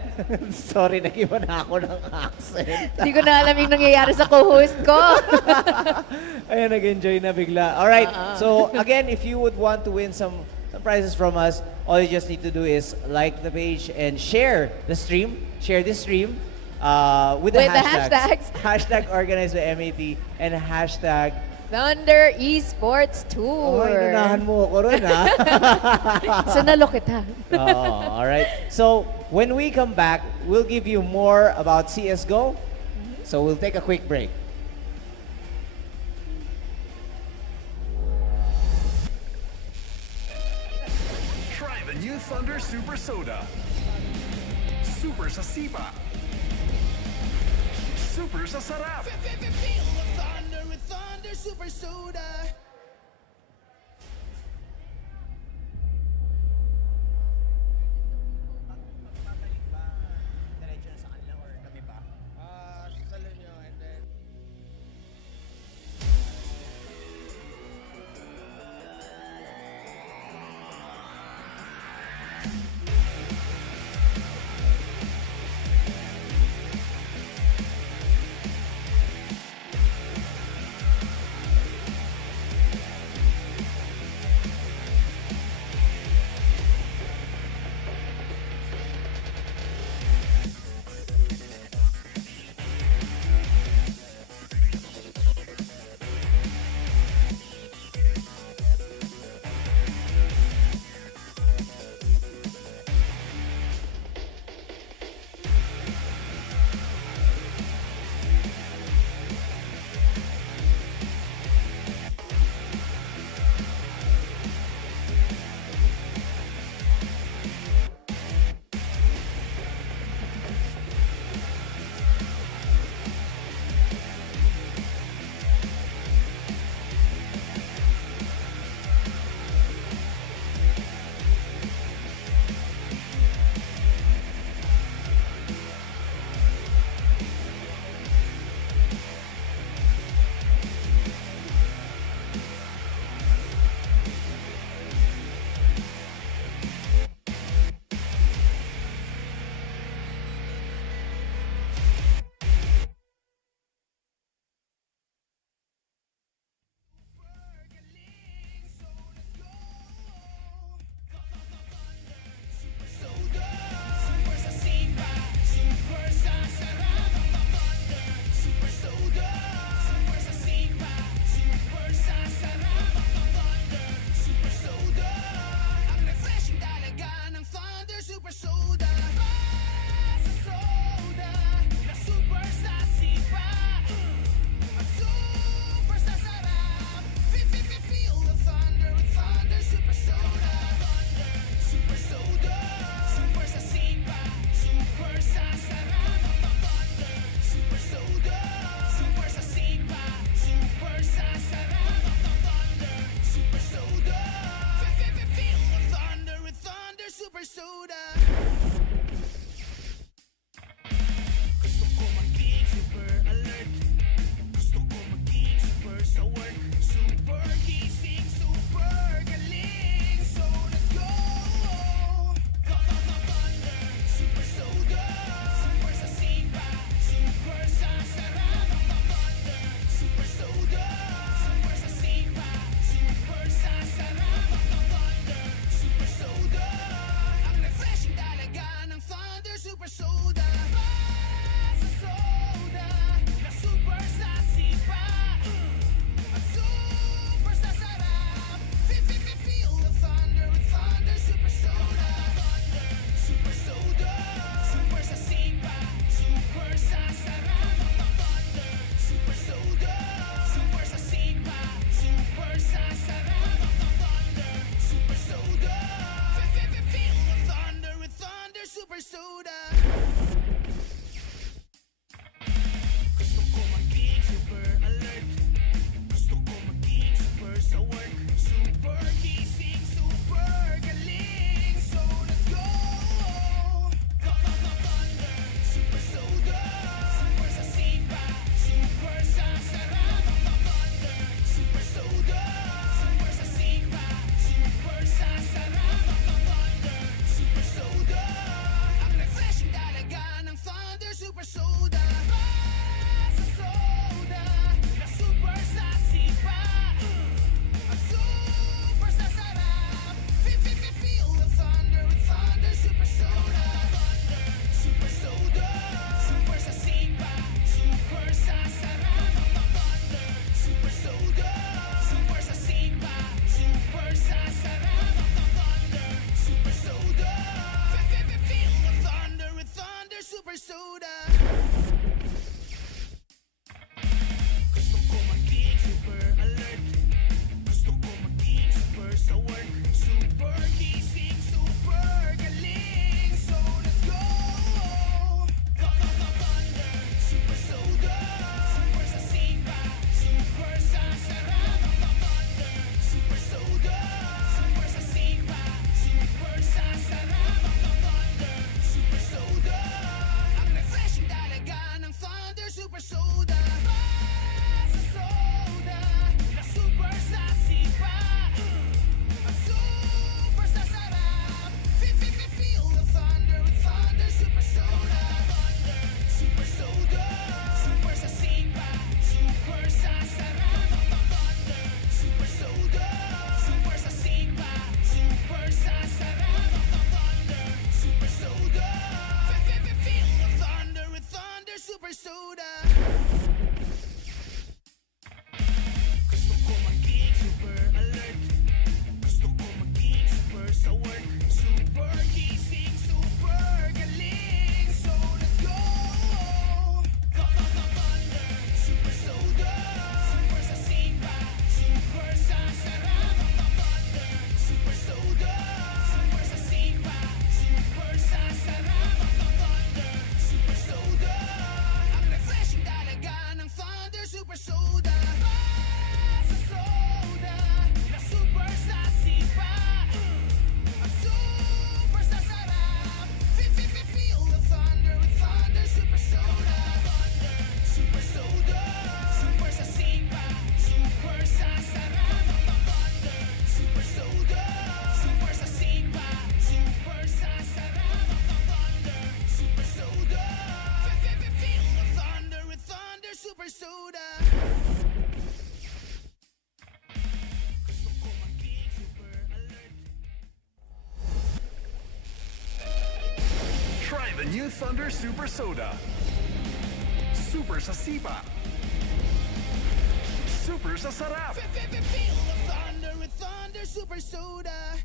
sorry, nag-iba na ako ng accent. Hindi ko na alam yung nangyayari sa co-host ko. Ayan, nag-enjoy na bigla. All right, so again, if you would want to win some prizes from us, all you just need to do is like the page and share the stream. Share this stream with the hashtags. Hashtag organized by MET and hashtag Thunder Esports Tour. Oh, inunahan mo ako ron, ha? Sunalo kita. All right. So, when we come back, we'll give you more about CSGO. So, we'll take a quick break. Try the new Thunder Super Soda. Super sa sipa. Super sa sarap. Feel the thunder with Thunder Super Soda. Super Soda. Gusto ko maging super alert. Gusto ko maging super sa work. Super gising, super galing. So let's go. Thunder, Super Soda. Super sa sipa, super sa sarap. Thunder, Super Soda. Super sa sipa, super sa sarap. Thunder, Super Soda. Ang refreshing talaga ng Thunder Super Soda. Sa soda, na super sa sipa. Ang super sa sarap. Feel the thunder with Thunder Super Soda. Thunder Super Soda. Super sa sipa, super sa sarap. Thunder Super Soda. Super sa sipa, super sa sarap. Thunder Super Soda. Feel the thunder with Thunder Super Soda. Gusto ko maging super alert. Gusto ko maging super sa work. Super gising, super galing. So let's go. Thunder, Super Soda. Super sa sipa, super sa sarap. Thunder, Super Soda. Super sa sipa, super sa sarap. Thunder, Super Soda. Ang refreshing talaga ng Thunder Super Soda. Sa soda, na super sa sipa. Ang super sa sarap. Feel the thunder with Thunder Super Soda. Thunder Super Soda. Super sa sipa, super sa sarap. Thunder Super Soda. Super sa sipa, super sa sarap. Thunder Super Soda. Feel the thunder with Thunder Super Soda. Gusto ko maging super alert. Gusto ko maging super sa work. Super gising, super galing. So let's go. Thunder, Super Soda. Super sa sipa, super sa sarap. Thunder, Super Soda. Super sa sipa, super sa sarap. Thunder, Super Soda. Ang refreshing talaga ng Thunder Super Soda. Sa soda, na super sa sipa. Ang super sa sarap. Feel the thunder with Thunder Super Soda. Thunder, Super Soda. Super sa sipa, super sa sarap. Thunder, Super Soda. Super sa sipa, super sa sarap. Thunder, Super Soda. Feel the thunder with Thunder Super Soda. Gusto ko maging super alert. Try the new Thunder Super Soda. Super sa sipa. Super sa sarap. Feel the thunder with Thunder Super Soda.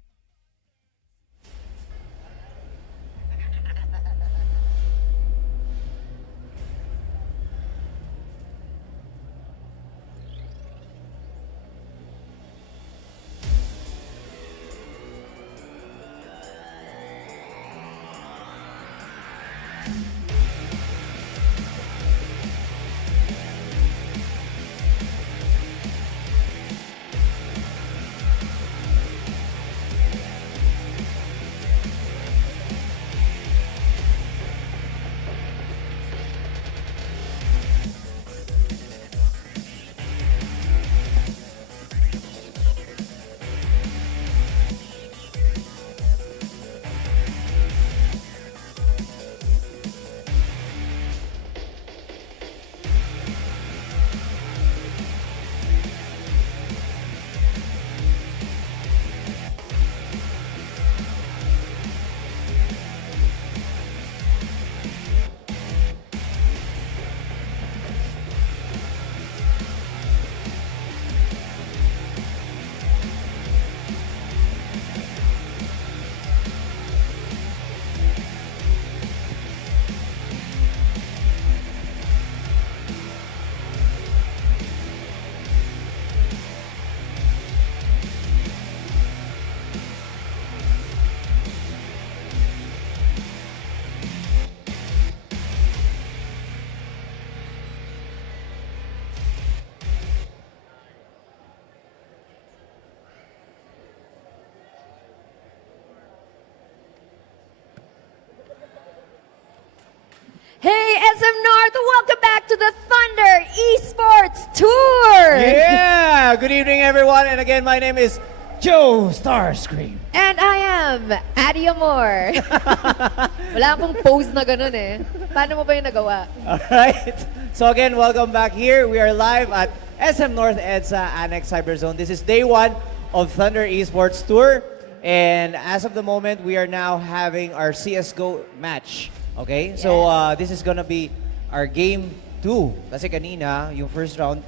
SM North, welcome back to the Thunder Esports Tour! Yeah! Good evening, everyone. And again, my name is Joe Starscream. And I am Addie Amor. Wala akong pose na ganun eh. Paano mo ba yung nagawa? Alright. So again, welcome back here. We are live at SM North EDSA Annex Cyberzone. This is day 1 of Thunder Esports Tour. And as of the moment, we are now having our CSGO match. Okay? So this is gonna be our game 2. Kasi kanina, yung first round,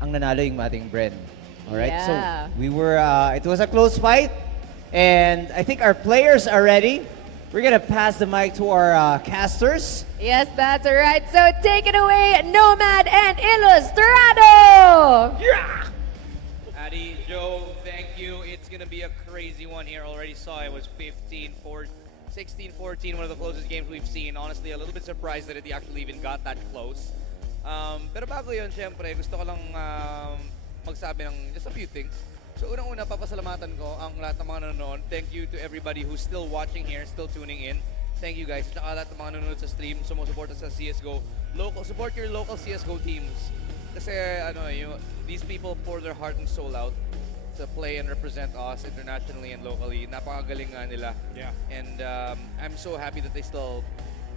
ang nanalo yung ating Bren. Alright? Yeah. So we were, it was a close fight. And I think our players are ready. We're gonna pass the mic to our casters. Yes, that's right. So take it away, Nomad and Illustrado! Addy, Joe, thank you. It's going to be a crazy one here. Already saw it was 16-14, one of the closest games we've seen. Honestly, a little bit surprised that it actually even got that close. Pero bago yun, syempre, gusto ko lang magsabi ng just a few things. So unang-una, papasalamatan ko ang lahat ng mga nanonood. Thank you to everybody who's still watching here, still tuning in. Thank you guys. Tsaka lahat ng mga nanonood sa stream, sumusuporta sa CSGO. Support your local CSGO teams. Kasi these people pour their heart and soul out to play and represent us internationally and locally. Napakagaling nga nila. Yeah. And I'm so happy that they still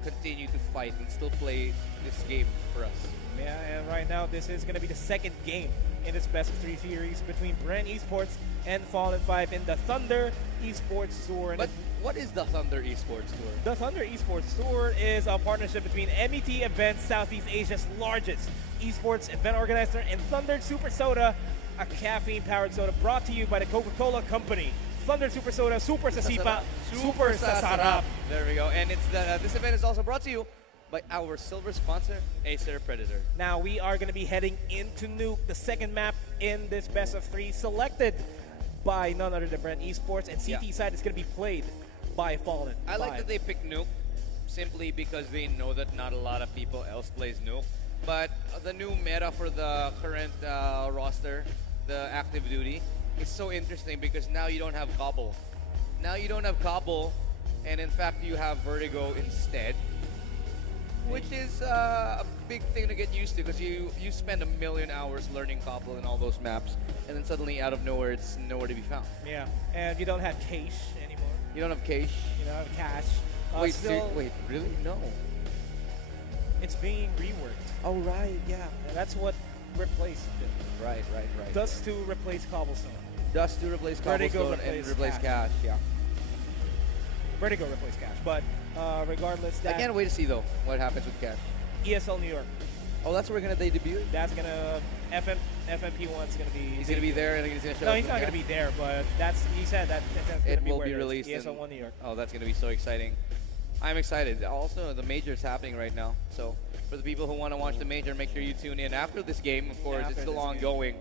continue to fight and still play this game for us. Yeah, and right now this is going to be the second game in this best of 3 series between Bren Esports and Fallen 5 in the Thunder Esports Tour. And But what is the Thunder Esports Tour? the Thunder Esports Tour is a partnership between MET Events, Southeast Asia's largest esports event organizer, and Thunder Super Soda, a caffeine-powered soda brought to you by the Coca-Cola Company. Thunder Super Soda, super sa sipa, super sa sarap. There we go. And it's this event is also brought to you by our silver sponsor, Acer Predator. Now we are going to be heading into Nuke, the second map in this best of 3, selected by none other than Bren Esports, and CT side is going to be played by Fallen. I like that they picked Nuke simply because they know that not a lot of people else plays Nuke. But the new meta for the current roster, the active duty, is so interesting because now you don't have Cobble. Now you don't have Cobble, and in fact you have Vertigo instead, which is a big thing to get used to because you spend a million hours learning Cobble and all those maps, and then suddenly out of nowhere it's nowhere to be found. Yeah, and you don't have Cache anymore. You don't have Cache. You don't have Cash. Wait, really? No. It's being reworked. Oh right, yeah. That's what replaced it. Right. Dust to replace Cobblestone. Dust to replace Vertigo Cobblestone and replace replace Cash. Cash. Yeah. Vertigo replaced Cash. But regardless, I that can't wait to see though what happens with Cash. ESL New York. Oh, that's where they debut. That's gonna FMP1's gonna be. He's gonna be there and he's gonna show No, up he's with not gonna Cash? be there. But he said that's It gonna will where be it is. released. in- ESL1 New York. Oh, that's gonna be so exciting. I'm excited. Also, the major is happening right now. So for the people who want to watch the major, make sure you tune in after this game. Of course, After it's still this game. ongoing.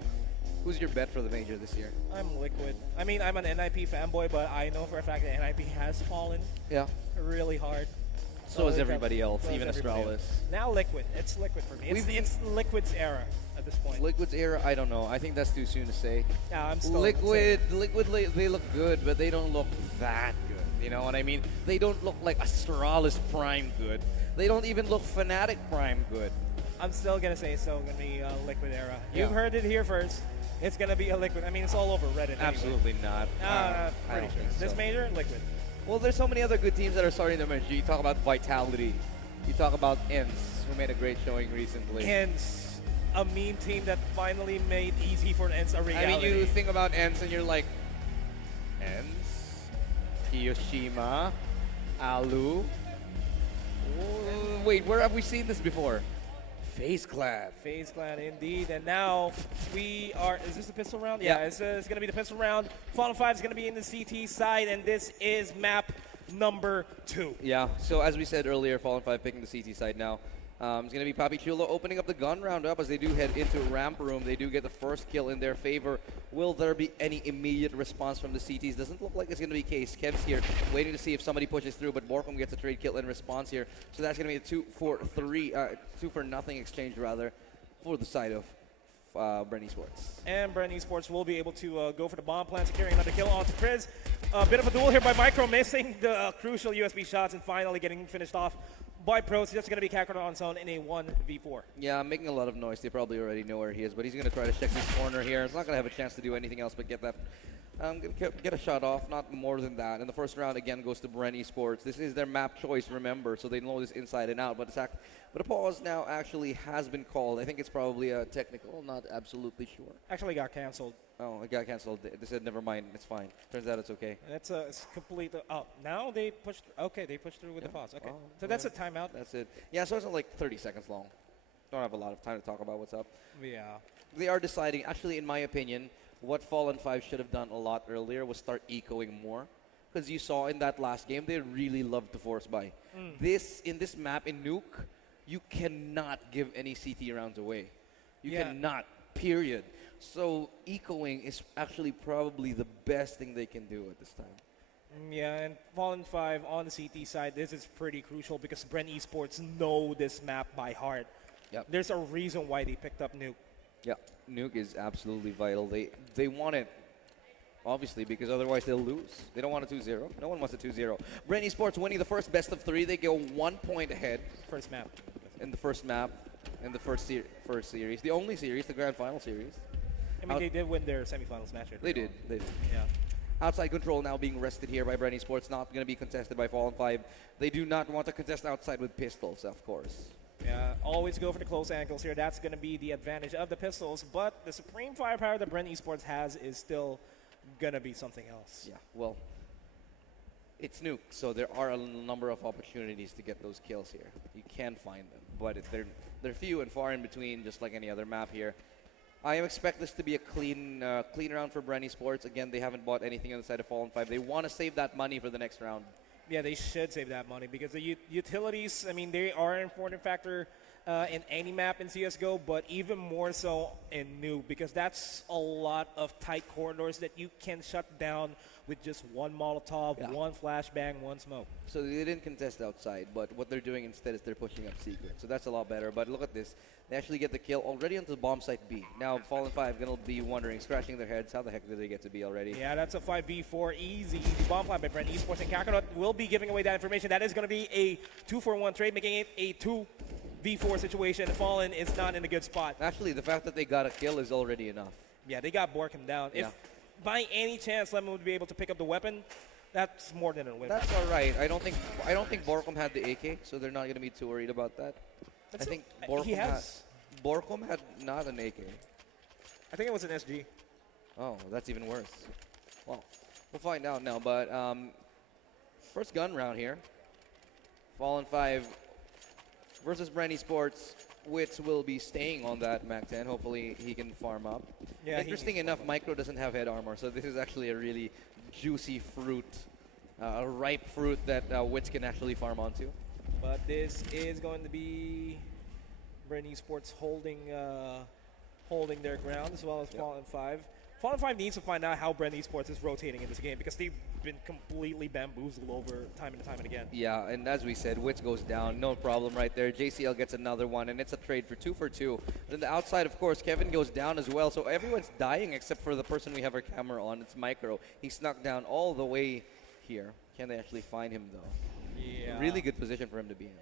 Who's your bet for the major this year? I'm Liquid. I mean, I'm an NIP fanboy, but I know for a fact that NIP has fallen Yeah. really hard. So is it's everybody else, so is even everybody Astralis. else. Now Liquid. It's Liquid for me. It's Liquid's era at this point. Liquid's era, I don't know. I think that's too soon to say. Yeah, I'm still Liquid, they look good, but they don't look that good. You know what I mean? They don't look like Astralis Prime good. They don't even look Fnatic Prime good. I'm still gonna say it's still gonna be a Liquid era. Yeah. You've heard it here first. It's gonna be a Liquid. I mean, it's all over Reddit. Absolutely not. I don't sure. think so. This major, Liquid. Well, there's so many other good teams that are starting to emerge. You talk about Vitality. You talk about ENCE, who made a great showing recently. Hence, a meme team that finally made easy for ENCE a reality. I mean, you think about ENCE and you're like, ENCE, Hiroshima, Alu. Wait, where have we seen this before? FaZe Clan. FaZe Clan, indeed. And now we are. Is this the pistol round? Yeah. It's going to be the pistol round. Fallen 5 is going to be in the CT side, and this is map number 2. Yeah, so as we said earlier, Fallen 5 picking the CT side now. It's going to be Papi Chulo opening up the gun round up as they do head into ramp room. They do get the first kill in their favor. Will there be any immediate response from the CTs? Doesn't look like it's going to be the case. Kev's here waiting to see if somebody pushes through, but Borkum gets a trade kill in response here. So that's going to be a 2-for-nothing exchange rather for the side of Bren Esports. And Bren Esports will be able to go for the bomb plant, securing another kill onto Priz. A bit of a duel here by Micro, missing the crucial USB shots and finally getting finished off by Pros. Just going to be Kakarot on his own in a 1v4. Yeah, making a lot of noise. They probably already know where he is, but he's going to try to check this corner here. He's not going to have a chance to do anything else but get that. Get a shot off, not more than that. And the first round again goes to Bren Esports. This is their map choice, remember, so they know this inside and out. But a pause now actually has been called. I think it's probably a technical, not absolutely sure. Actually got canceled. Oh, it got canceled. They said never mind, it's fine. Turns out it's okay. That's it's complete. Oh, now they pushed. Okay, they pushed through with the pause. Okay, so that's a timeout. That's it. Yeah, so it's like 30 seconds long. Don't have a lot of time to talk about what's up. Yeah. They are deciding, actually, in my opinion, what Fallen 5 should have done a lot earlier was start ecoing more. Because you saw in that last game, they really loved to force buy. In this map, in Nuke, you cannot give any CT rounds away. You cannot, period. So ecoing is actually probably the best thing they can do at this time. Yeah, and Fallen 5 on the CT side, this is pretty crucial because Bren Esports know this map by heart. Yep. There's a reason why they picked up Nuke. Yeah, Nuke is absolutely vital. They want it, obviously, because otherwise they'll lose. They don't want a 2-0. No one wants a 2-0. Bren Esports winning the first best of 3. They go 1 point ahead. First map. In the first map, in the first series. The only series, the grand final series. I mean, they did win their semifinals match. They did. Yeah. Outside control now being rested here by Bren Esports. Not going to be contested by Fallen 5. They do not want to contest outside with pistols, of course. Yeah, always go for the close angles here. That's going to be the advantage of the pistols. But the supreme firepower that Bren Esports has is still going to be something else. Yeah, well, it's Nuke, so there are a number of opportunities to get those kills here. You can find them, but they're few and far in between, just like any other map here. I expect this to be a clean round for Bren Esports. Again, they haven't bought anything on the side of Fallen 5. They want to save that money for the next round. Yeah, they should save that money because the utilities, I mean, they are an important factor in any map in CSGO, but even more so in Nuke because that's a lot of tight corridors that you can shut down with just one Molotov, one flashbang, one smoke. So they didn't contest outside, but what they're doing instead is they're pushing up secret. So that's a lot better. But look at this. They actually get the kill already onto the bomb site B. Now Fallen 5 going to be wondering, scratching their heads, how the heck did they get to B already? Yeah, that's a 5v4 easy bomb plant by Bren Esports, and Kakarot will be giving away that information. That is going to be a 2-for-1 trade, making it a 2v4 situation. Fallen is not in a good spot. Actually, the fact that they got a kill is already enough. Yeah, they got Borkham down. Yeah. If by any chance Lemon would be able to pick up the weapon, that's more than a win. That's all right. I don't think Borkham had the AK, so they're not going to be too worried about that. I think Borkham had not an AK. I think it was an SG. Oh, that's even worse. Well, we'll find out now. But first gun round here. Fallen 5 versus Bren Esports. Wits will be staying on that Mac 10. Hopefully he can farm up. Yeah, interesting enough, Micro doesn't have head armor, so this is actually a really juicy fruit, a ripe fruit that Wits can actually farm onto. But this is going to be Bren Esports holding their ground as well as Fallen 5. Fallen 5 needs to find out how Bren Esports is rotating in this game because they've been completely bamboozled over time and again. Yeah, and as we said, Wits goes down, no problem right there. JCL gets another one, and it's a trade for 2 for 2. Then the outside, of course, Kevin goes down as well. So everyone's dying except for the person we have our camera on. It's Micro. He snuck down all the way here. Can they actually find him, though? Yeah. Really good position for him to be in.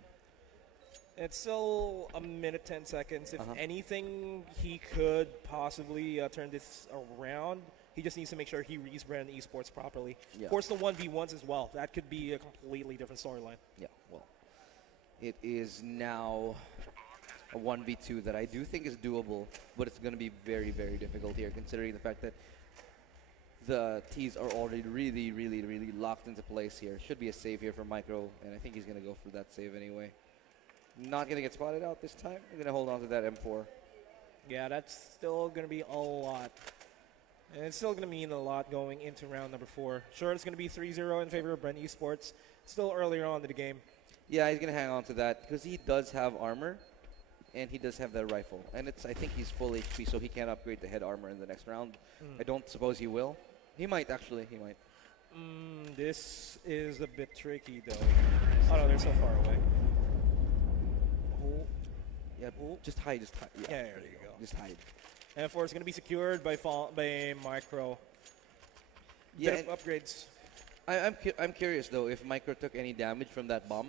It's still a minute, 10 seconds. If anything, he could possibly turn this around. He just needs to make sure he reads Bren Esports properly. Yeah. Force the 1v1s as well. That could be a completely different storyline. Yeah, well, it is now a 1v2 that I do think is doable, but it's going to be very, very difficult here, considering the fact that the T's are already really, really, really locked into place here. Should be a save here for Micro, and I think he's going to go for that save anyway. Not going to get spotted out this time. I'm going to hold on to that M4. Yeah, that's still going to be a lot. And it's still going to mean a lot going into round number 4. Sure, it's going to be 3-0 in favor of Bren Esports. Still earlier on in the game. Yeah, he's going to hang on to that because he does have armor, and he does have that rifle. And I think he's full HP, so he can't upgrade the head armor in the next round. I don't suppose he will. He might, actually. He might. This is a bit tricky, though. Oh, no, they're so far away. Yeah, just hide. Yeah, there you go. Just hide. And four is going to be secured by Micro. Yeah, Bit of upgrades. I'm curious though if Micro took any damage from that bomb,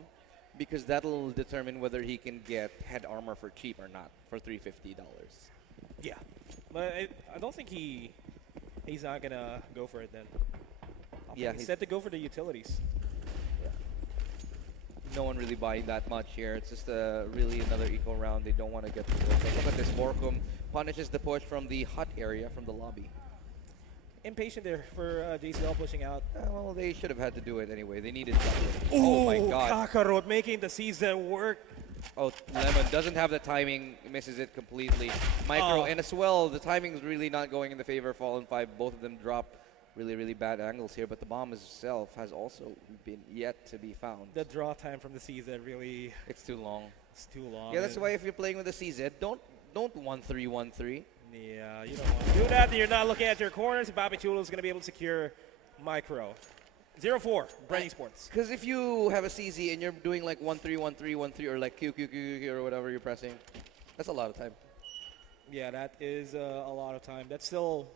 because that'll determine whether he can get head armor for cheap or not for $350. Yeah, but I don't think he's not gonna go for it then. Yeah, He's set to go for the utilities. No one really buying that much here. It's just really another eco round. They don't want to get the push. But look at this. Borkum punishes the push from the hut area, from the lobby. Impatient there for JCL pushing out. Well, they should have had to do it anyway. They needed something. Oh my god. Kakarot making the season work. Oh, Lemon doesn't have the timing, misses it completely. Micro, and as well, the timing is really not going in the favor of Fallen 5. Both of them drop really, really bad angles here, but the bomb itself has also been yet to be found. The draw time from the CZ really, It's too long. it's too long. Yeah, that's why if you're playing with the CZ, don't 1-3-1-3. Yeah, you don't want to do that. You're not looking at your corners. Bobby Chulo is going to be able to secure Micro. 0-4, Bren Esports. Because if you have a CZ and you're doing like 1-3-1-3-1-3 or like Q or whatever you're pressing, that's a lot of time. Yeah, that is a lot of time. That's still,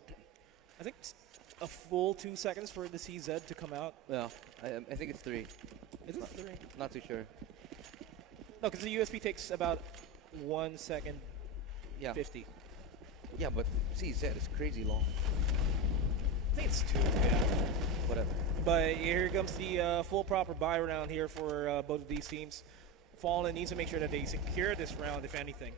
I think, a full 2 seconds for the CZ to come out. Yeah, I think it's 3. Is it 3? Not too sure. No, because the USB takes about 1 second Yeah. 50. Yeah, but CZ is crazy long. I think it's 2, yeah. Whatever. But here comes the full proper buy round here for both of these teams. Fallen needs to make sure that they secure this round, if anything.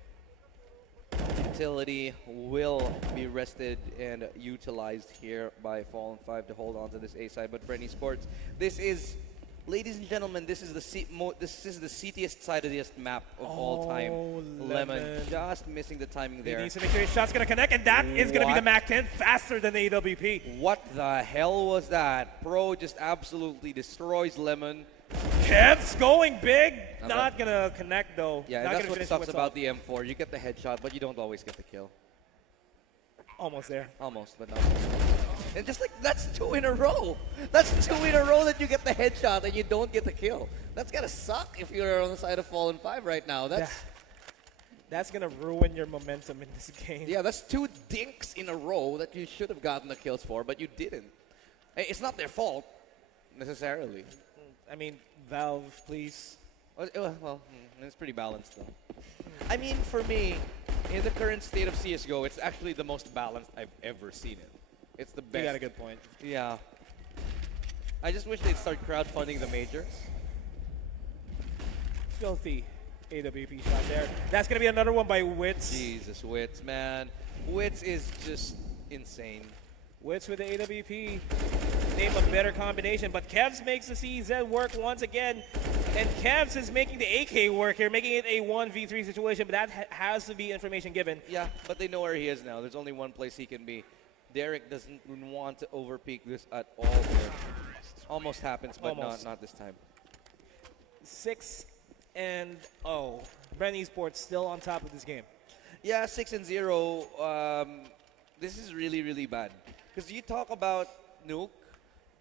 Utility will be rested and utilized here by Fallen 5 to hold on to this A side. But Bren Esports, this is, ladies and gentlemen, this is the CTiest sidediest map of all time. Lemon just missing the timing He there. needs to make sure his shot's going to connect, and that is going to be the What? Mac 10 faster than the AWP. What the hell was that? Pro just absolutely destroys Lemon. Kev's going big. Uh-huh. Not going to connect, though. Yeah, Not and that's gonna what finish sucks what's about up. the M4. You get the headshot, but you don't always get the kill. Almost there. Almost, but not. And just like, that's 2 in a row. That's 2 in a row that you get the headshot and you don't get the kill. That's gotta suck if you're on the side of Fallen 5 right now. That's going to ruin your momentum in this game. Yeah, that's 2 dinks in a row that you should have gotten the kills for, but you didn't. It's not their fault, necessarily. I mean, Valve, please. Well, it's pretty balanced, though. I mean, for me, in the current state of CSGO, it's actually the most balanced I've ever seen it. It's the best. You got a good point. Yeah. I just wish they'd start crowdfunding the majors. Filthy AWP shot there. That's going to be another one by Wits. Jesus, Wits, man. Wits is just insane. Wits with the AWP. Name a better combination, but Kevs makes the CZ work once again. And Kevs is making the AK work here, making it a 1v3 situation, but that has to be information given. Yeah, but they know where he is now. There's only one place he can be. Derek doesn't want to overpeak this at all here. Almost happens, but Almost. not this time. 6-0. Bren Esports still on top of this game. Yeah, 6-0. This is really, really bad. Because you talk about Nuke,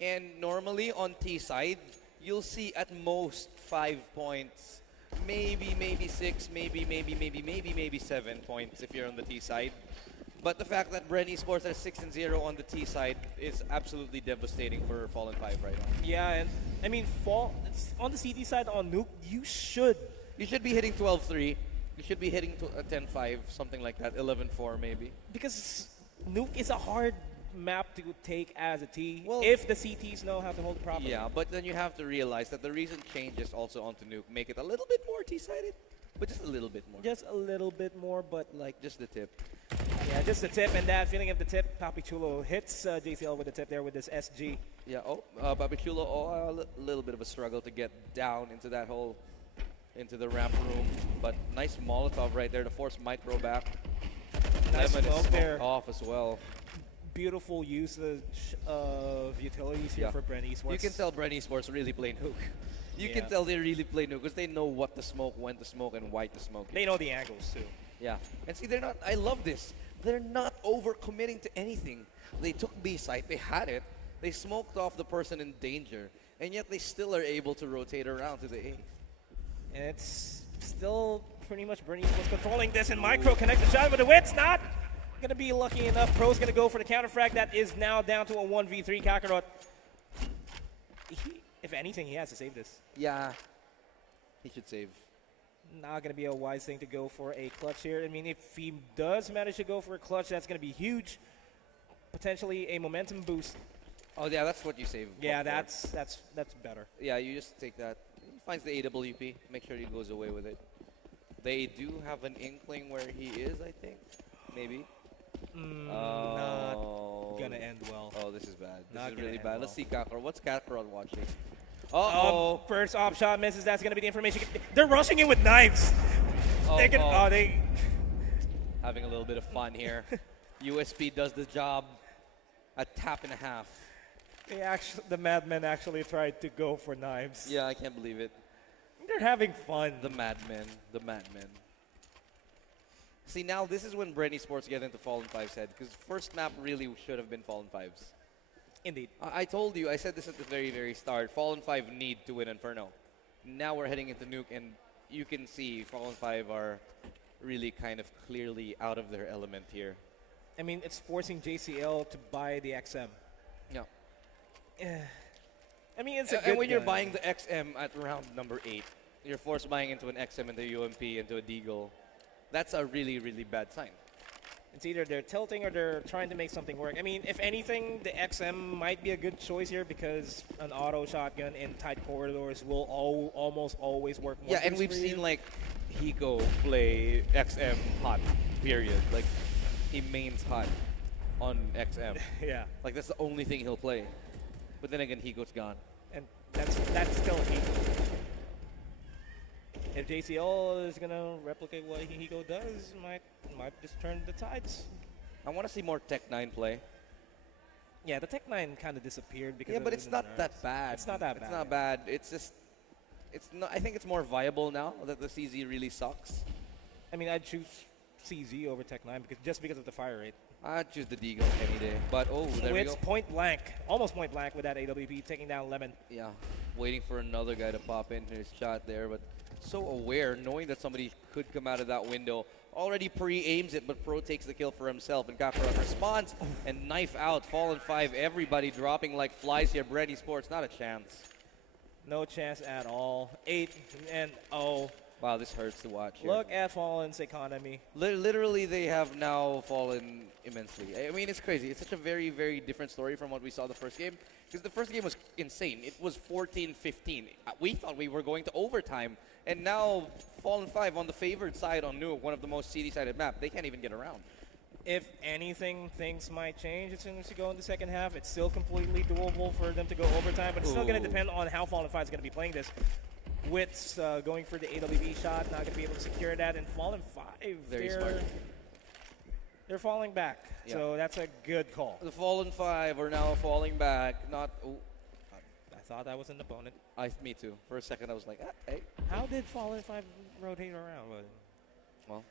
and normally on T side, you'll see at most 5 points. Maybe 6, maybe 7 points if you're on the T side. But the fact that Bren Esports are 6-0 on the T side is absolutely devastating for Fallen 5 right now. Yeah, and I mean, on the CT side on Nuke, you should. You should be hitting 12-3. You should be hitting 10-5, something like that. 11-4 maybe. Because Nuke is a hard map to take as a T, Well, if the CTs know how to hold it properly. Yeah, but then you have to realize that the recent changes also onto Nuke make it a little bit more T-sided. But just a little bit more. Just a little bit more, but Like, just the tip. yeah, just the tip, and that feeling of the tip. Papi Chulo hits JCL with the tip there with this SG. Yeah, Babichulo, a little bit of a struggle to get down into that hole, into the ramp room. But nice Molotov right there to force Micro back. Nice Lemon is smoke smoked there. off as well. Beautiful usage of utilities here Yeah. for Bren Esports. You can tell Bren Esports really play Nuke. You Yeah. can tell they really play Nuke because they know what to smoke, when to smoke, and why to smoke. They know the angles, too. Yeah. And see, they're not, I love this. They're not over-committing to anything. They took B site, they had it, they smoked off the person in danger, and yet they still are able to rotate around to the A. And it's still pretty much Bren Esports controlling this, and Micro connects the shot with the Wits. gonna be lucky enough. Pro's gonna go for the counter frag. That is now down to a 1v3. Kakarot, if anything, he has to save this. Yeah. He should save. Not gonna be a wise thing to go for a clutch here. I mean, if he does manage to go for a clutch, that's gonna be huge. Potentially a momentum boost. Oh yeah, that's what you save. Yeah, for. that's better. Yeah, you just take that. He finds the AWP. Make sure he goes away with it. They do have an inkling where he is, I think. Maybe. Not gonna end well. Oh, this is bad. This Not is gonna really end bad. well. Let's see Kakarot. What's Kakarot watching? Uh-oh. First op shot misses. That's gonna be the information. They're rushing in with knives. They Having a little bit of fun here. USP does the job. A tap and a half. the madmen actually tried to go for knives. Yeah, I can't believe it. They're having fun. The madmen. The madmen. See, now this is when Bren Esports get into Fallen 5's head, because first map really should have been Fallen 5's. Indeed. I told you, I said this at the very, very start, Fallen 5 need to win Inferno. Now we're heading into Nuke, and you can see Fallen 5 are really kind of clearly out of their element here. I mean, it's forcing JCL to buy the XM. Yeah. I mean, it's a good And when you're gun. buying the XM at round number 8, you're forced buying into an XM, into a UMP, into a Deagle. That's a really, really bad sign. It's either they're tilting or they're trying to make something work. I mean, if anything, the XM might be a good choice here because an auto shotgun in tight corridors will almost always work. Yeah, and wonders we've for you. seen like Hiko play XM hot, period. Like he mains hot on XM. Yeah, Like that's the only thing he'll play. But then again, Hiko's gone. and that's still a feat. If JCL is gonna replicate what Hiko does, might just turn the tides. I want to see more Tech 9 play. Yeah, the Tech 9 kind of disappeared because Yeah, of but the it's not nerfs. that bad. It's not that bad. It's not bad. It's just, it's not. I think it's more viable now that the CZ really sucks. I mean, I'd choose CZ over Tech 9 because of the fire rate. I'd choose the Deagle any day. But oh, there we It's go. point blank, almost point blank with that AWP taking down Lemon. Yeah, waiting for another guy to pop in his shot there, but so aware, knowing that somebody could come out of that window. Already pre-aims it, but Pro takes the kill for himself, and Kakarot responds, and knife out, Fallen 5, everybody dropping like flies here. Bren Esports, not a chance. No chance at all. 8 and 0. Wow, this hurts to watch here. Look at Fallen's economy. Literally, they have now fallen immensely. I mean, it's crazy. It's such a very, very different story from what we saw the first game. Because the first game was insane. It was 14-15. We thought we were going to overtime. And now, Fallen 5 on the favored side on Nuke, one of the most CD-sided map. They can't even get around. If anything, things might change as soon as you go in the second half. It's still completely doable for them to go overtime, but it's still going to depend on how Fallen 5 is going to be playing this. Wits going for the AWP shot, not going to be able to secure that. And Fallen 5, Very smart. They're falling back. Yeah. So that's a good call. The Fallen 5 are now falling back. Not. Oh, I thought that was an opponent. me too. For a second, I was like, hey. How did Fallen 5 rotate around? Well,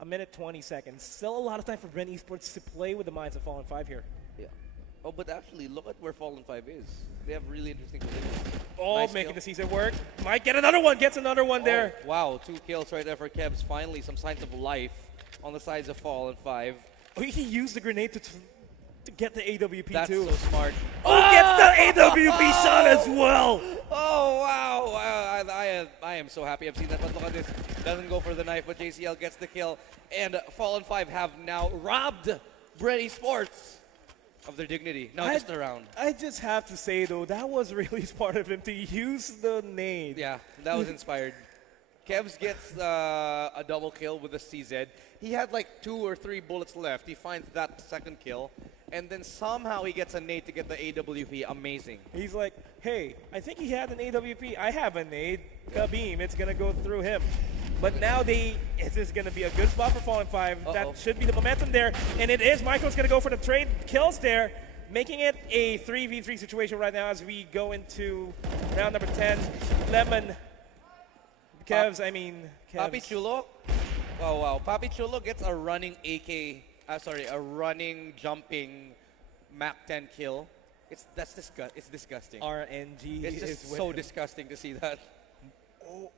A minute 20 seconds. Still a lot of time for Bren Esports to play with the minds of Fallen 5 here. yeah. Oh, but actually, look at where Fallen 5 is. They have really interesting positions. Oh, Nice making kill. the season work. Might get another one. Gets another one there. Oh, wow, 2 kills right there for Kebs. Finally, some signs of life on the sides of Fallen 5. Oh, he used the grenade to get the AWP That's too. so smart. Oh, gets the AWP shot as well. Oh, wow. I am so happy I've seen that. But look at this. Doesn't go for the knife, but JCL gets the kill. And Fallen 5 have now robbed Bren Esports of their dignity. Not just a round. I just have to say, though, that was really smart of him to use the nade. Yeah, that was inspired. Kevs gets a double kill with the CZ. He had like 2 or 3 bullets left. He finds that second kill. And then somehow he gets a nade to get the AWP. Amazing. He's like, hey, I think he had an AWP. I have a nade. Kabeam, it's going to go through him. But now this is going to be a good spot for Fallen 5. That should be the momentum there. And it is. Michael's going to go for the trade kills there, making it a 3v3 situation right now as we go into round number 10. Lemon. Kevs. Papi Chulo. Oh, wow. Papi Chulo gets a running a running, jumping Mac 10 kill. It's disgusting. RNG It's is just with so him. disgusting to see that. Oh,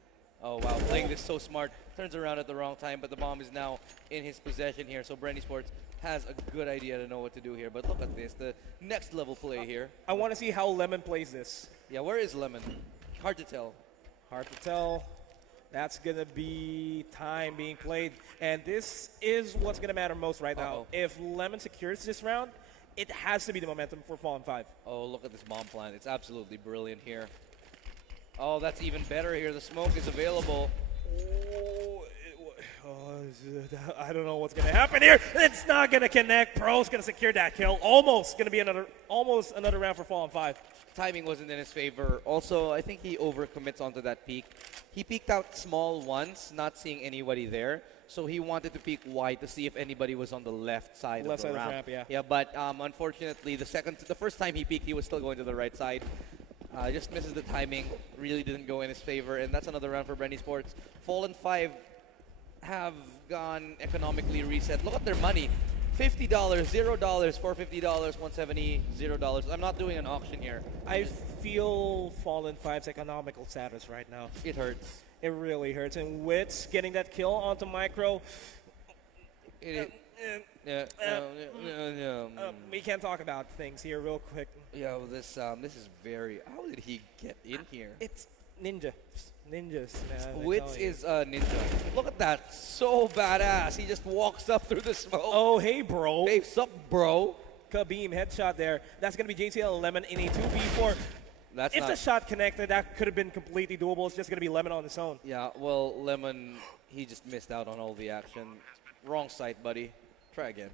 Oh, wow. Playing this so smart. Turns around at the wrong time, but the bomb is now in his possession here. So Bren Esports has a good idea to know what to do here. But look at this. The next level play here. I want to see how Lemon plays this. Yeah, where is Lemon? Hard to tell. Hard to tell. That's going to be time being played. And this is what's going to matter most right now. If Lemon secures this round, it has to be the momentum for Fallen 5. Oh, look at this bomb plant. It's absolutely brilliant here. Oh, that's even better here. The smoke is available. I don't know what's going to happen here. It's not going to connect. Pro's going to secure that kill. Almost going to be almost another round for Fallen 5. Timing wasn't in his favor. Also, I think he overcommits onto that peak. He peeked out small once, not seeing anybody there. So he wanted to peek wide to see if anybody was on the left side of the ramp. Yeah, but unfortunately, the first time he peeked, he was still going to the right side. Just misses the timing. Really didn't go in his favor, and that's another round for Bren Esports. Fallen 5 have gone economically reset. Look at their money. $50, $0, $450, $170, $0. I'm not doing an auction here. I feel Fallen 5's economical status right now. It hurts. It really hurts. And Wits getting that kill onto Micro. We can't talk about things here real quick. Yeah, well, this is very. How did he get in here? It's ninjas, man. Wits is a ninja. Look at that, so badass. He just walks up through the smoke. Oh, hey, bro. Hey, sup, bro? Kabeam headshot there. That's gonna be JCL Lemon in a 2v4. If the shot connected, that could have been completely doable. It's just gonna be Lemon on his own. Yeah, well, Lemon, he just missed out on all the action. Wrong site, buddy. Try again.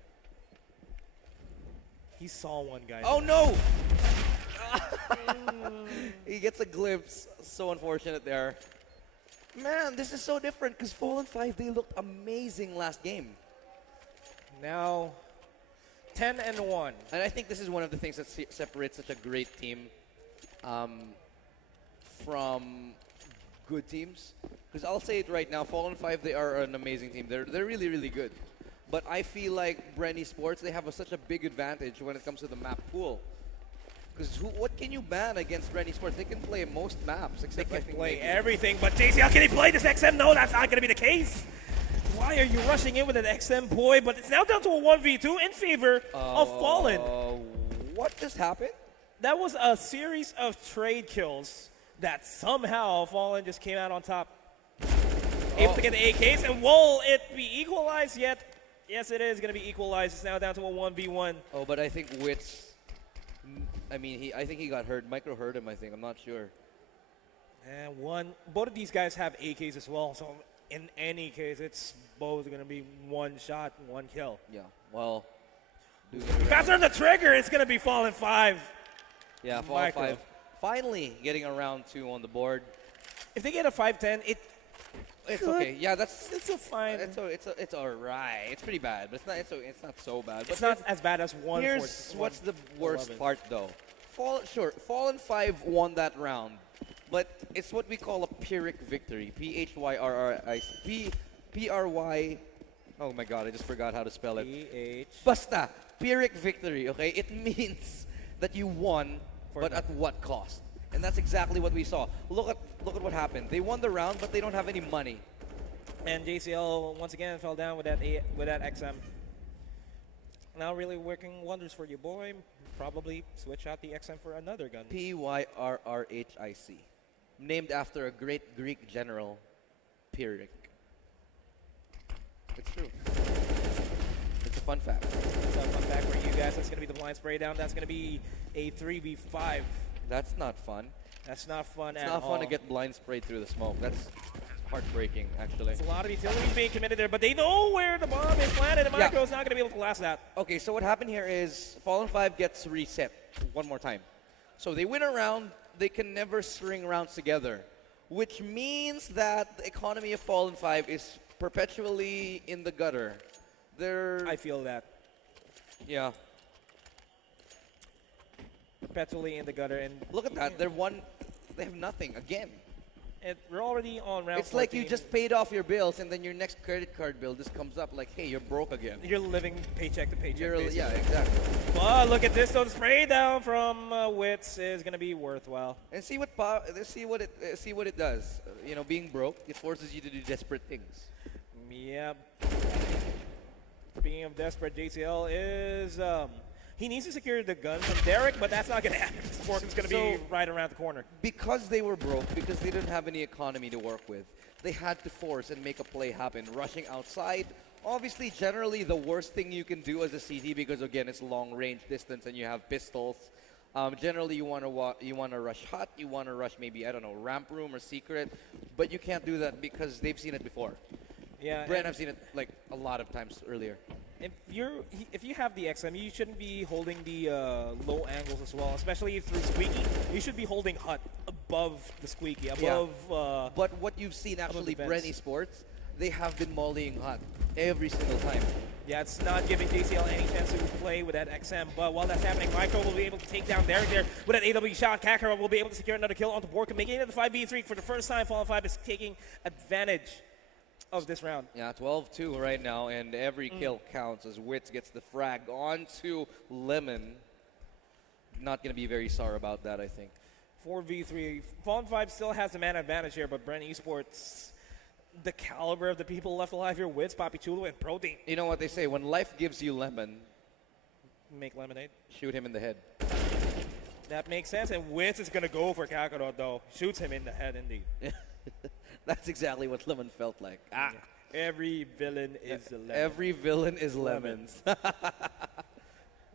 He saw one guy. Oh, no! He gets a glimpse. So unfortunate there. Man, this is so different because Fallen 5, they looked amazing last game. Now, 10-1. And I think this is one of the things that separates such a great team from good teams. Because I'll say it right now, Fallen 5, they are an amazing team. They're really, really good. But I feel like Bren Esports, they have such a big advantage when it comes to the map pool. Because what can you ban against Bren Esports? They can play most maps. Except they can play everything, but JCL, can he play this XM? No, that's not going to be the case. Why are you rushing in with an XM, boy? But it's now down to a 1v2 in favor of Fallen. What just happened? That was a series of trade kills that somehow Fallen just came out on top. Able to get the AKs, and will it be equalized yet? Yes, it is going to be equalized. It's now down to a 1v1. Oh, but I think Wits, I think he got hurt. Micro hurt him, I think. I'm not sure. And both of these guys have AKs as well, so in any case, it's both going to be one shot, one kill. Yeah, well. Faster on the trigger, it's going to be Fallen 5. Yeah, Fallen 5 finally getting a round 2 on the board. If they get a 5-10, it's okay. Yeah, it's a fine. It's all right. It's pretty bad, but it's not so bad. But it's not as bad as one. Here's what's the worst part, though. Fallen 5 won that round, but it's what we call a Pyrrhic victory. P-R-Y. Oh my God, I just forgot how to spell it. Basta. Pyrrhic victory. Okay, it means that you won, but at what cost? And that's exactly what we saw. Look at what happened. They won the round, but they don't have any money. And JCL once again fell down with that XM. Now really working wonders for you, boy. Probably switch out the XM for another gun. Pyrrhic, named after a great Greek general, Pyrrhic. It's true. It's a fun fact. It's a fun fact for you guys. That's going to be the blind spray down. That's going to be a 3v5. That's not fun. That's not fun at all. It's not fun to get blind sprayed through the smoke. That's heartbreaking, actually. There's a lot of utilities being committed there, but they know where the bomb is planted, and Micro's not going to be able to last that. Okay, so what happened here is Fallen 5 gets reset one more time. So they win a round, they can never string rounds together, which means that the economy of Fallen 5 is perpetually in the gutter. I feel that. Yeah. Perpetually in the gutter, and look at that. They have nothing again. We're already on round It's like you 14. just paid off your bills, and then your next credit card bill just comes up like, hey, you're broke again. You're living paycheck to paycheck. basically. Yeah, exactly. Well, look at this. So the spray down from Wits is going to be worthwhile. And see what it does. You know, being broke, it forces you to do desperate things. Yep. Speaking of desperate, JCL is... he needs to secure the gun from Derek, but that's not going to happen. Sporkham's going to be right around the corner. Because they were broke, because they didn't have any economy to work with, they had to force and make a play happen. Rushing outside, obviously, generally the worst thing you can do as a CT, because again, it's long range distance and you have pistols. Generally, you want to rush hot, you want to rush maybe, I don't know, ramp room or secret, but you can't do that because they've seen it before. Yeah. Bren, I've seen it like a lot of times earlier. If you have the XM, you shouldn't be holding the low angles as well, especially through squeaky. You should be holding hut above the squeaky, above. But what you've seen actually, the Bren fence. Esports, they have been mollying hot every single time. Yeah, it's not giving JCL any chance to play with that XM. But while that's happening, Micro will be able to take down Derek there with an AW shot. Kakarot will be able to secure another kill onto Borka, making it the 5v3 for the first time. Fallen 5 is taking advantage of this round. Yeah, 12-2 right now, and every kill counts as Wits gets the frag onto Lemon. Not going to be very sorry about that, I think. 4v3. Fallen 5 still has the man advantage here, but Bren Esports, the caliber of the people left alive here, Wits, Papi Chulo, and Protein. You know what they say, when life gives you lemon, Make lemonade. shoot him in the head. That makes sense, and Wits is going to go for Kakarot, though. Shoots him in the head, indeed. That's exactly what Lemon felt like. Ah, Every villain is a lemon. every villain is lemons.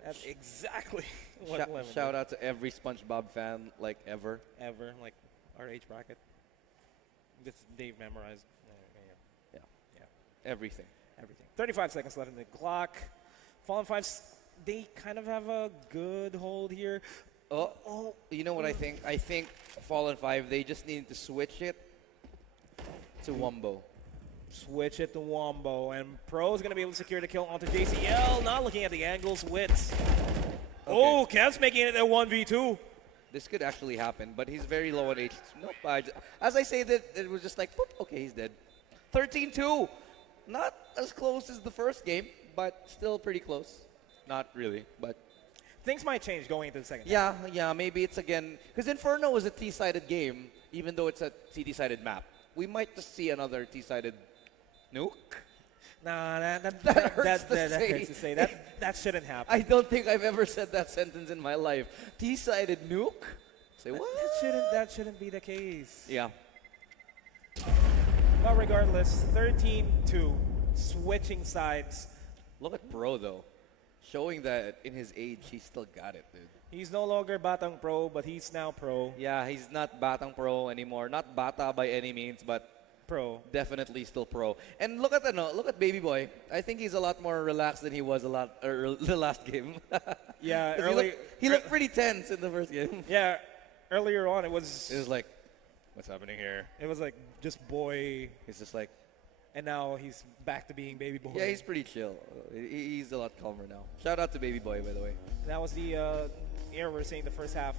That's exactly what lemon Shout out to every SpongeBob fan, like ever. ever, like our age bracket. This Dave memorized. Yeah, Yeah, everything. everything. 35 seconds left in the clock. Fallen 5s, they kind of have a good hold here. Oh, you know what I think? I think Fallen 5, they just needed to switch it to Wumbo. Switch it to Wombo, and Pro is going to be able to secure the kill onto JCL. Not looking at the angles, Wits. Oh, Kev's making it a 1v2. This could actually happen, but he's very low on H. Nope. As I say that, it was just like, boop, okay, he's dead. 13-2. Not as close as the first game, but still pretty close. Not really, but... Things might change going into the second half. Yeah, maybe it's again... Because Inferno was a T-sided game, even though it's a CT-sided map. We might just see another T-sided nuke. Nah, that hurts to that say. hurts to say. That shouldn't happen. I don't think I've ever said that sentence in my life. T-sided nuke? Say what? That shouldn't be the case. Yeah. But regardless, 13-2, switching sides. Look at Pro, though. Showing that in his age, he's still got it, dude. He's no longer Batang Pro, but he's now Pro. Yeah, he's not Batang Pro anymore. Not Bata by any means, but Pro. definitely still Pro. And look at Baby Boy. I think he's a lot more relaxed than he was the last game. Yeah, 'Cause he looked pretty tense in the first game. Yeah, earlier on it was like, what's happening here? it was like just boy, He's just like, and now he's back to being baby boy. yeah, he's pretty chill. He's a lot calmer now. Shout out to Baby Boy, by the way. That was the era we're seeing the first half.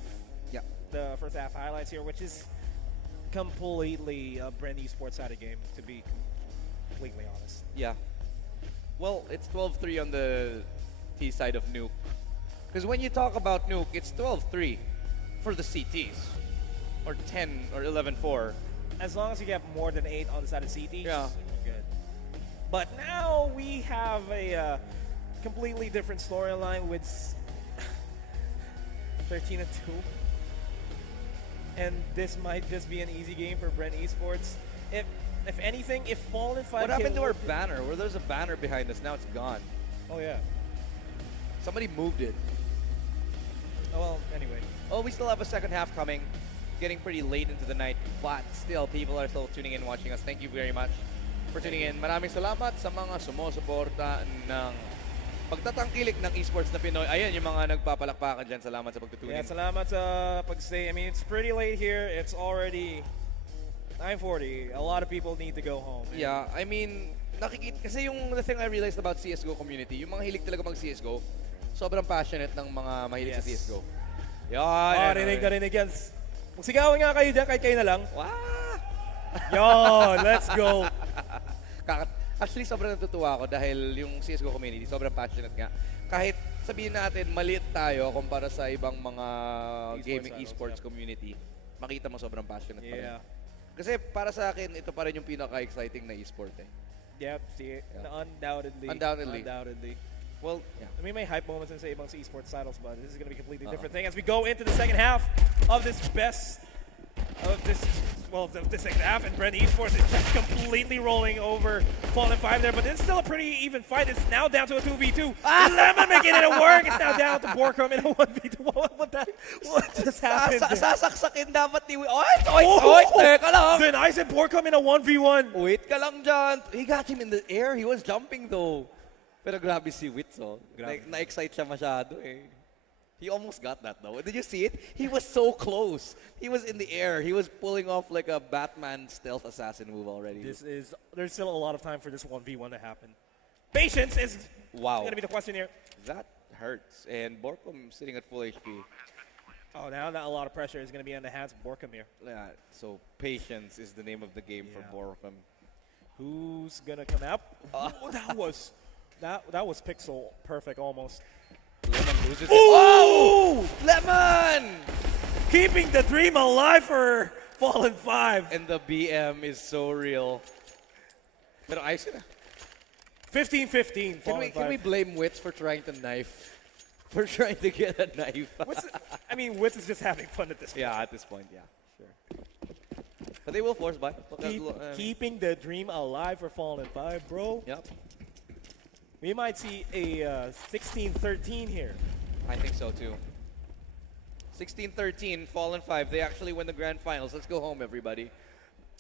Yeah. The first half highlights here, which is completely a Bren Esports side of game, to be completely honest. Yeah. Well, it's 12-3 on the T side of Nuke. Because when you talk about Nuke, it's 12-3 for the CTs. Or 10 or 11-4. As long as you get more than 8 on the side of CTs, Yeah. you're good. But now we have a completely different storyline with 13-2. And this might just be an easy game for Bren Esports. If anything, if Fallen 5 What happened to our banner? Where there's a banner behind us, now it's gone. Oh, yeah. Somebody moved it. Oh, well, anyway. Oh, we still have a second half coming. Getting pretty late into the night, but still, people are still tuning in, watching us. Thank you very much for tuning in. Maraming salamat sa mga sumusuporta ng pagtatangkilik ng esports na Pinoy. Ayan, yung mga nagpapalakpakan dyan. Salamat sa pagtutunin. Yeah, salamat sa pag-stay. I mean, it's pretty late here. It's already 9:40. A lot of people need to go home. Yeah, I mean, kasi the thing I realized about CSGO community, yung mga hilig talaga mag-CSGO, sobrang passionate ng mga mahilig sa Yes. CSGO. Yan. Rinig na rinig yan. Magsigawin nga kayo dyan, kahit kayo na lang. Wow! Yo, let's go. Actually, sobrang natutuwa ako dahil yung CSGO community, sobrang passionate nga. Kahit sabihin natin, maliit tayo kumpara sa ibang mga gaming esports community, makita mo sobrang passionate pa rin. Yeah. Kasi para sa akin, ito pa rin yung pinaka-exciting na esport eh. Yep, see, undoubtedly. Undoubtedly. Well, yeah. I mean, may hype moments in say amongst esports titles, but this is going to be a completely different thing as we go into the second half of this second half, and Bren Esports is just completely rolling over Fallen 5 there, but it's still a pretty even fight. It's now down to a 2v2. Lemon making it work. It's now down to Borkum in a 1v2. What just happened there? Sasaksakin dapat ni... Oy, teka lang! Then I said Borkum in a 1v1. Wait ka lang dyan. He got him in the air. He was jumping though. Pero grabe si Witz, oh. Na-excite siya masyado eh. He almost got that though. Did you see it? He was so close. He was in the air. He was pulling off like a Batman stealth assassin move already. There's still a lot of time for this 1v1 to happen. Patience is going to be the question here. That hurts. And Borkum sitting at full HP. Oh, now a lot of pressure is going to be on the hands of Borkum here. Yeah, so patience is the name of the game for Borkum. Who's going to come out? That was pixel perfect almost. Lemon loses it. Oh! Lemon! Keeping the dream alive for Fallen 5. And the BM is so real. Pero ayos na. 15-15. Can we blame Witz for trying to knife? For trying to get a knife? Witz is just having fun at this point. Yeah, at this point, yeah. Sure. But they will force buy. Keeping the dream alive for Fallen 5, bro. Yep. We might see a 16-13 here. I think so too. 16-13, Fallen 5. They actually win the grand finals. Let's go home, everybody.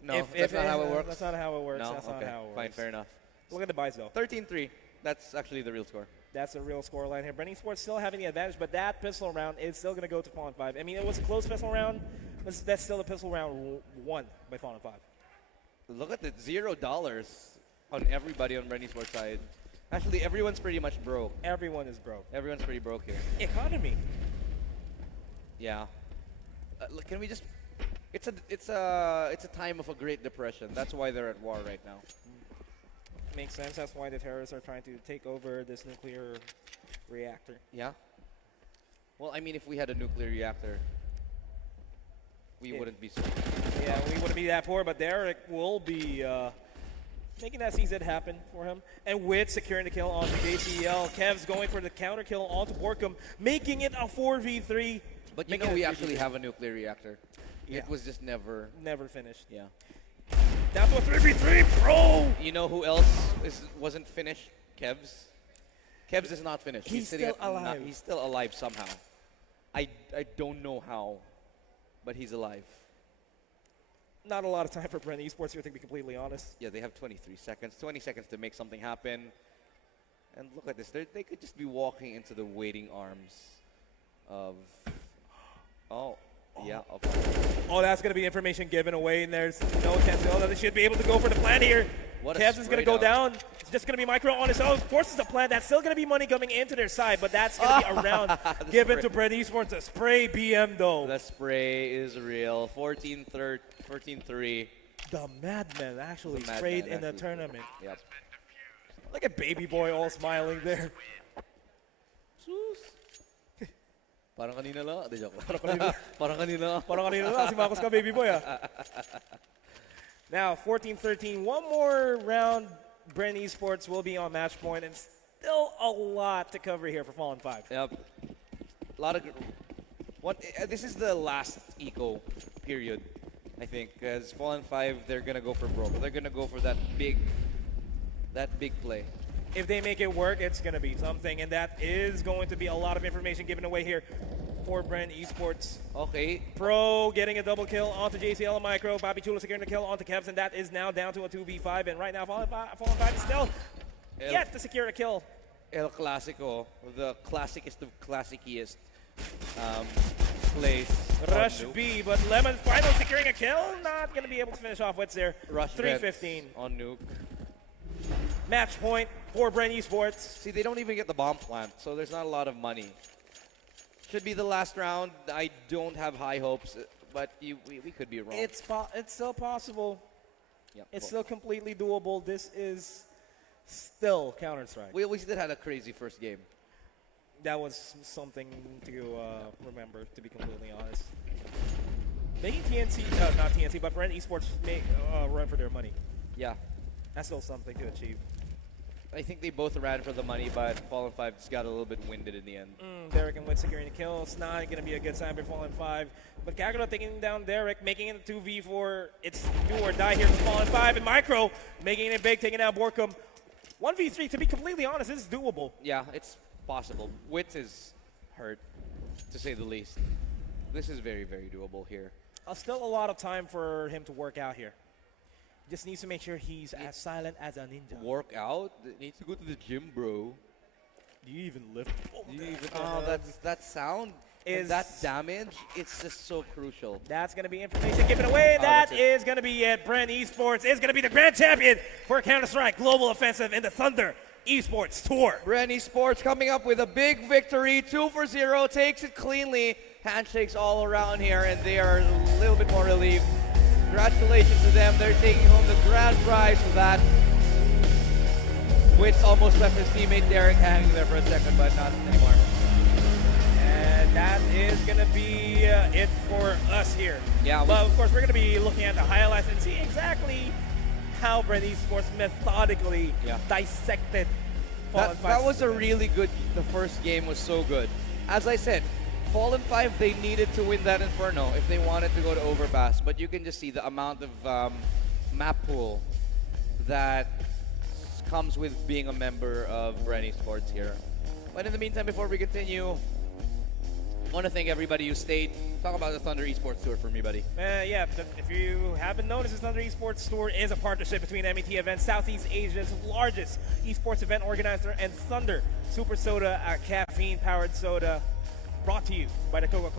No, that's not how it works. That's not how it works. No? That's Okay. not how it works. Fine, fair enough. Look at the buys, though. 13-3. That's actually the real score. That's a real score line here. Bren Esports still having the advantage, but that pistol round is still going to go to Fallen 5. I mean, it was a close pistol round, but that's still a pistol round won by Fallen 5. Look at the $0 on everybody on Bren Esports side. Actually, everyone's pretty much broke. Everyone is broke. Everyone's pretty broke here. Economy. Yeah. Look, can we just? It's a time of a Great Depression. That's why they're at war right now. Makes sense. That's why the terrorists are trying to take over this nuclear reactor. Yeah. Well, I mean, if we had a nuclear reactor, we wouldn't be so. Yeah, we wouldn't be that poor, but Derek will be making that CZ happen for him. And with securing the kill onto JCL, Kev's going for the counter kill onto Borkum, making it a 4v3. But you know we actually have a nuclear reactor. Yeah. It was just never finished. Yeah. Down to a 3v3, bro! You know who else wasn't finished? Kev's. Kev's is not finished. He's still alive. He's still alive somehow. I don't know how, but he's alive. Not a lot of time for Bren Esports here, to be completely honest. Yeah, they have 23 seconds. 20 seconds to make something happen. And look at this. They could just be walking into the waiting arms of... Oh, yeah. Oh, that's going to be information given away, and there's no chance. Oh, they should be able to go for the plan here. Kevs is going to go down. It's just going to be micro on his own. Forces the plan. That's still going to be money coming into their side, but that's going to be a round given to Bren Esports. The spray BM, though. The spray is real. 14-3. The Madman actually sprayed in the tournament. Yep. Look at Baby Boy all smiling there. Parang kanina lang. Parang kanina. Parang kanina lang. Si Marcos ka, Baby Boy, ah. Now, 14-13. One more round. Bren Esports will be on match point, and still a lot to cover here for Fallen 5. Yep. A lot of... this is the last eco period, I think. Because Fallen 5, they're going to go for broke. They're going to go for that big play. If they make it work, it's going to be something, and that is going to be a lot of information given away here for Bren Esports. Okay. Pro getting a double kill onto JCL and Micro. Bobby Chulo securing the kill onto Kevs, and that is now down to a 2v5. And right now, Fallen 5 is still yet to secure a kill. El Clasico, the classicest of classiciest plays. Rush B, but Lemon finally securing a kill. Not going to be able to finish off what's there. Rush 3:15 on Nuke. Match point for Bren Esports. See, they don't even get the bomb plant, so there's not a lot of money. Should be the last round. I don't have high hopes, but we could be wrong. It's still possible. Yep. It's still completely doable. This is still Counter-Strike. We still had a crazy first game. That was something to remember, to be completely honest. Making TNC, not TNC, but Bren Esports make run for their money. Yeah. That's still something to achieve. I think they both ran for the money, but Fallen 5 just got a little bit winded in the end. Derek and Witt securing the kill. It's not going to be a good sign for Fallen 5. But Kagura taking down Derek, making it a 2v4. It's do or die here for Fallen 5. And Micro making it big, taking down Borkum. 1v3, to be completely honest, this is doable. Yeah, it's possible. Witz is hurt, to say the least. This is very, very doable here. Still a lot of time for him to work out here. Just needs to make sure he's as silent as a ninja. Work out? Needs to go to the gym, bro. Do you even lift? That sound Is- and that damage, it's just so crucial. That's going to be information given away. That's That it. is going to be it. Bren Esports is going to be the grand champion for Counter-Strike Global Offensive in the Thunder Esports Tour. Bren Esports coming up with a big victory, 2-for-0, takes it cleanly. Handshakes all around here, and they are a little bit more relieved. Congratulations to them. They're taking home the grand prize for that. Witz almost left his teammate Derek hanging there for a second, but not anymore. And that is going to be it for us here. Yeah, But of course, we're going to be looking at the highlights and see exactly how Bren Esports methodically dissected Fallen 5. That was a really good, the first game was so good. As I said, Fallen 5, they needed to win that Inferno if they wanted to go to Overpass, but you can just see the amount of map pool that comes with being a member of Bren Esports here. But in the meantime, before we continue, I want to thank everybody who stayed. Talk about the Thunder Esports Tour for me, buddy. Yeah, but if you haven't noticed, the Thunder Esports Tour is a partnership between MET Events, Southeast Asia's largest esports event organizer, and Thunder Super Soda, a caffeine-powered soda, brought to you by the Coca-Cola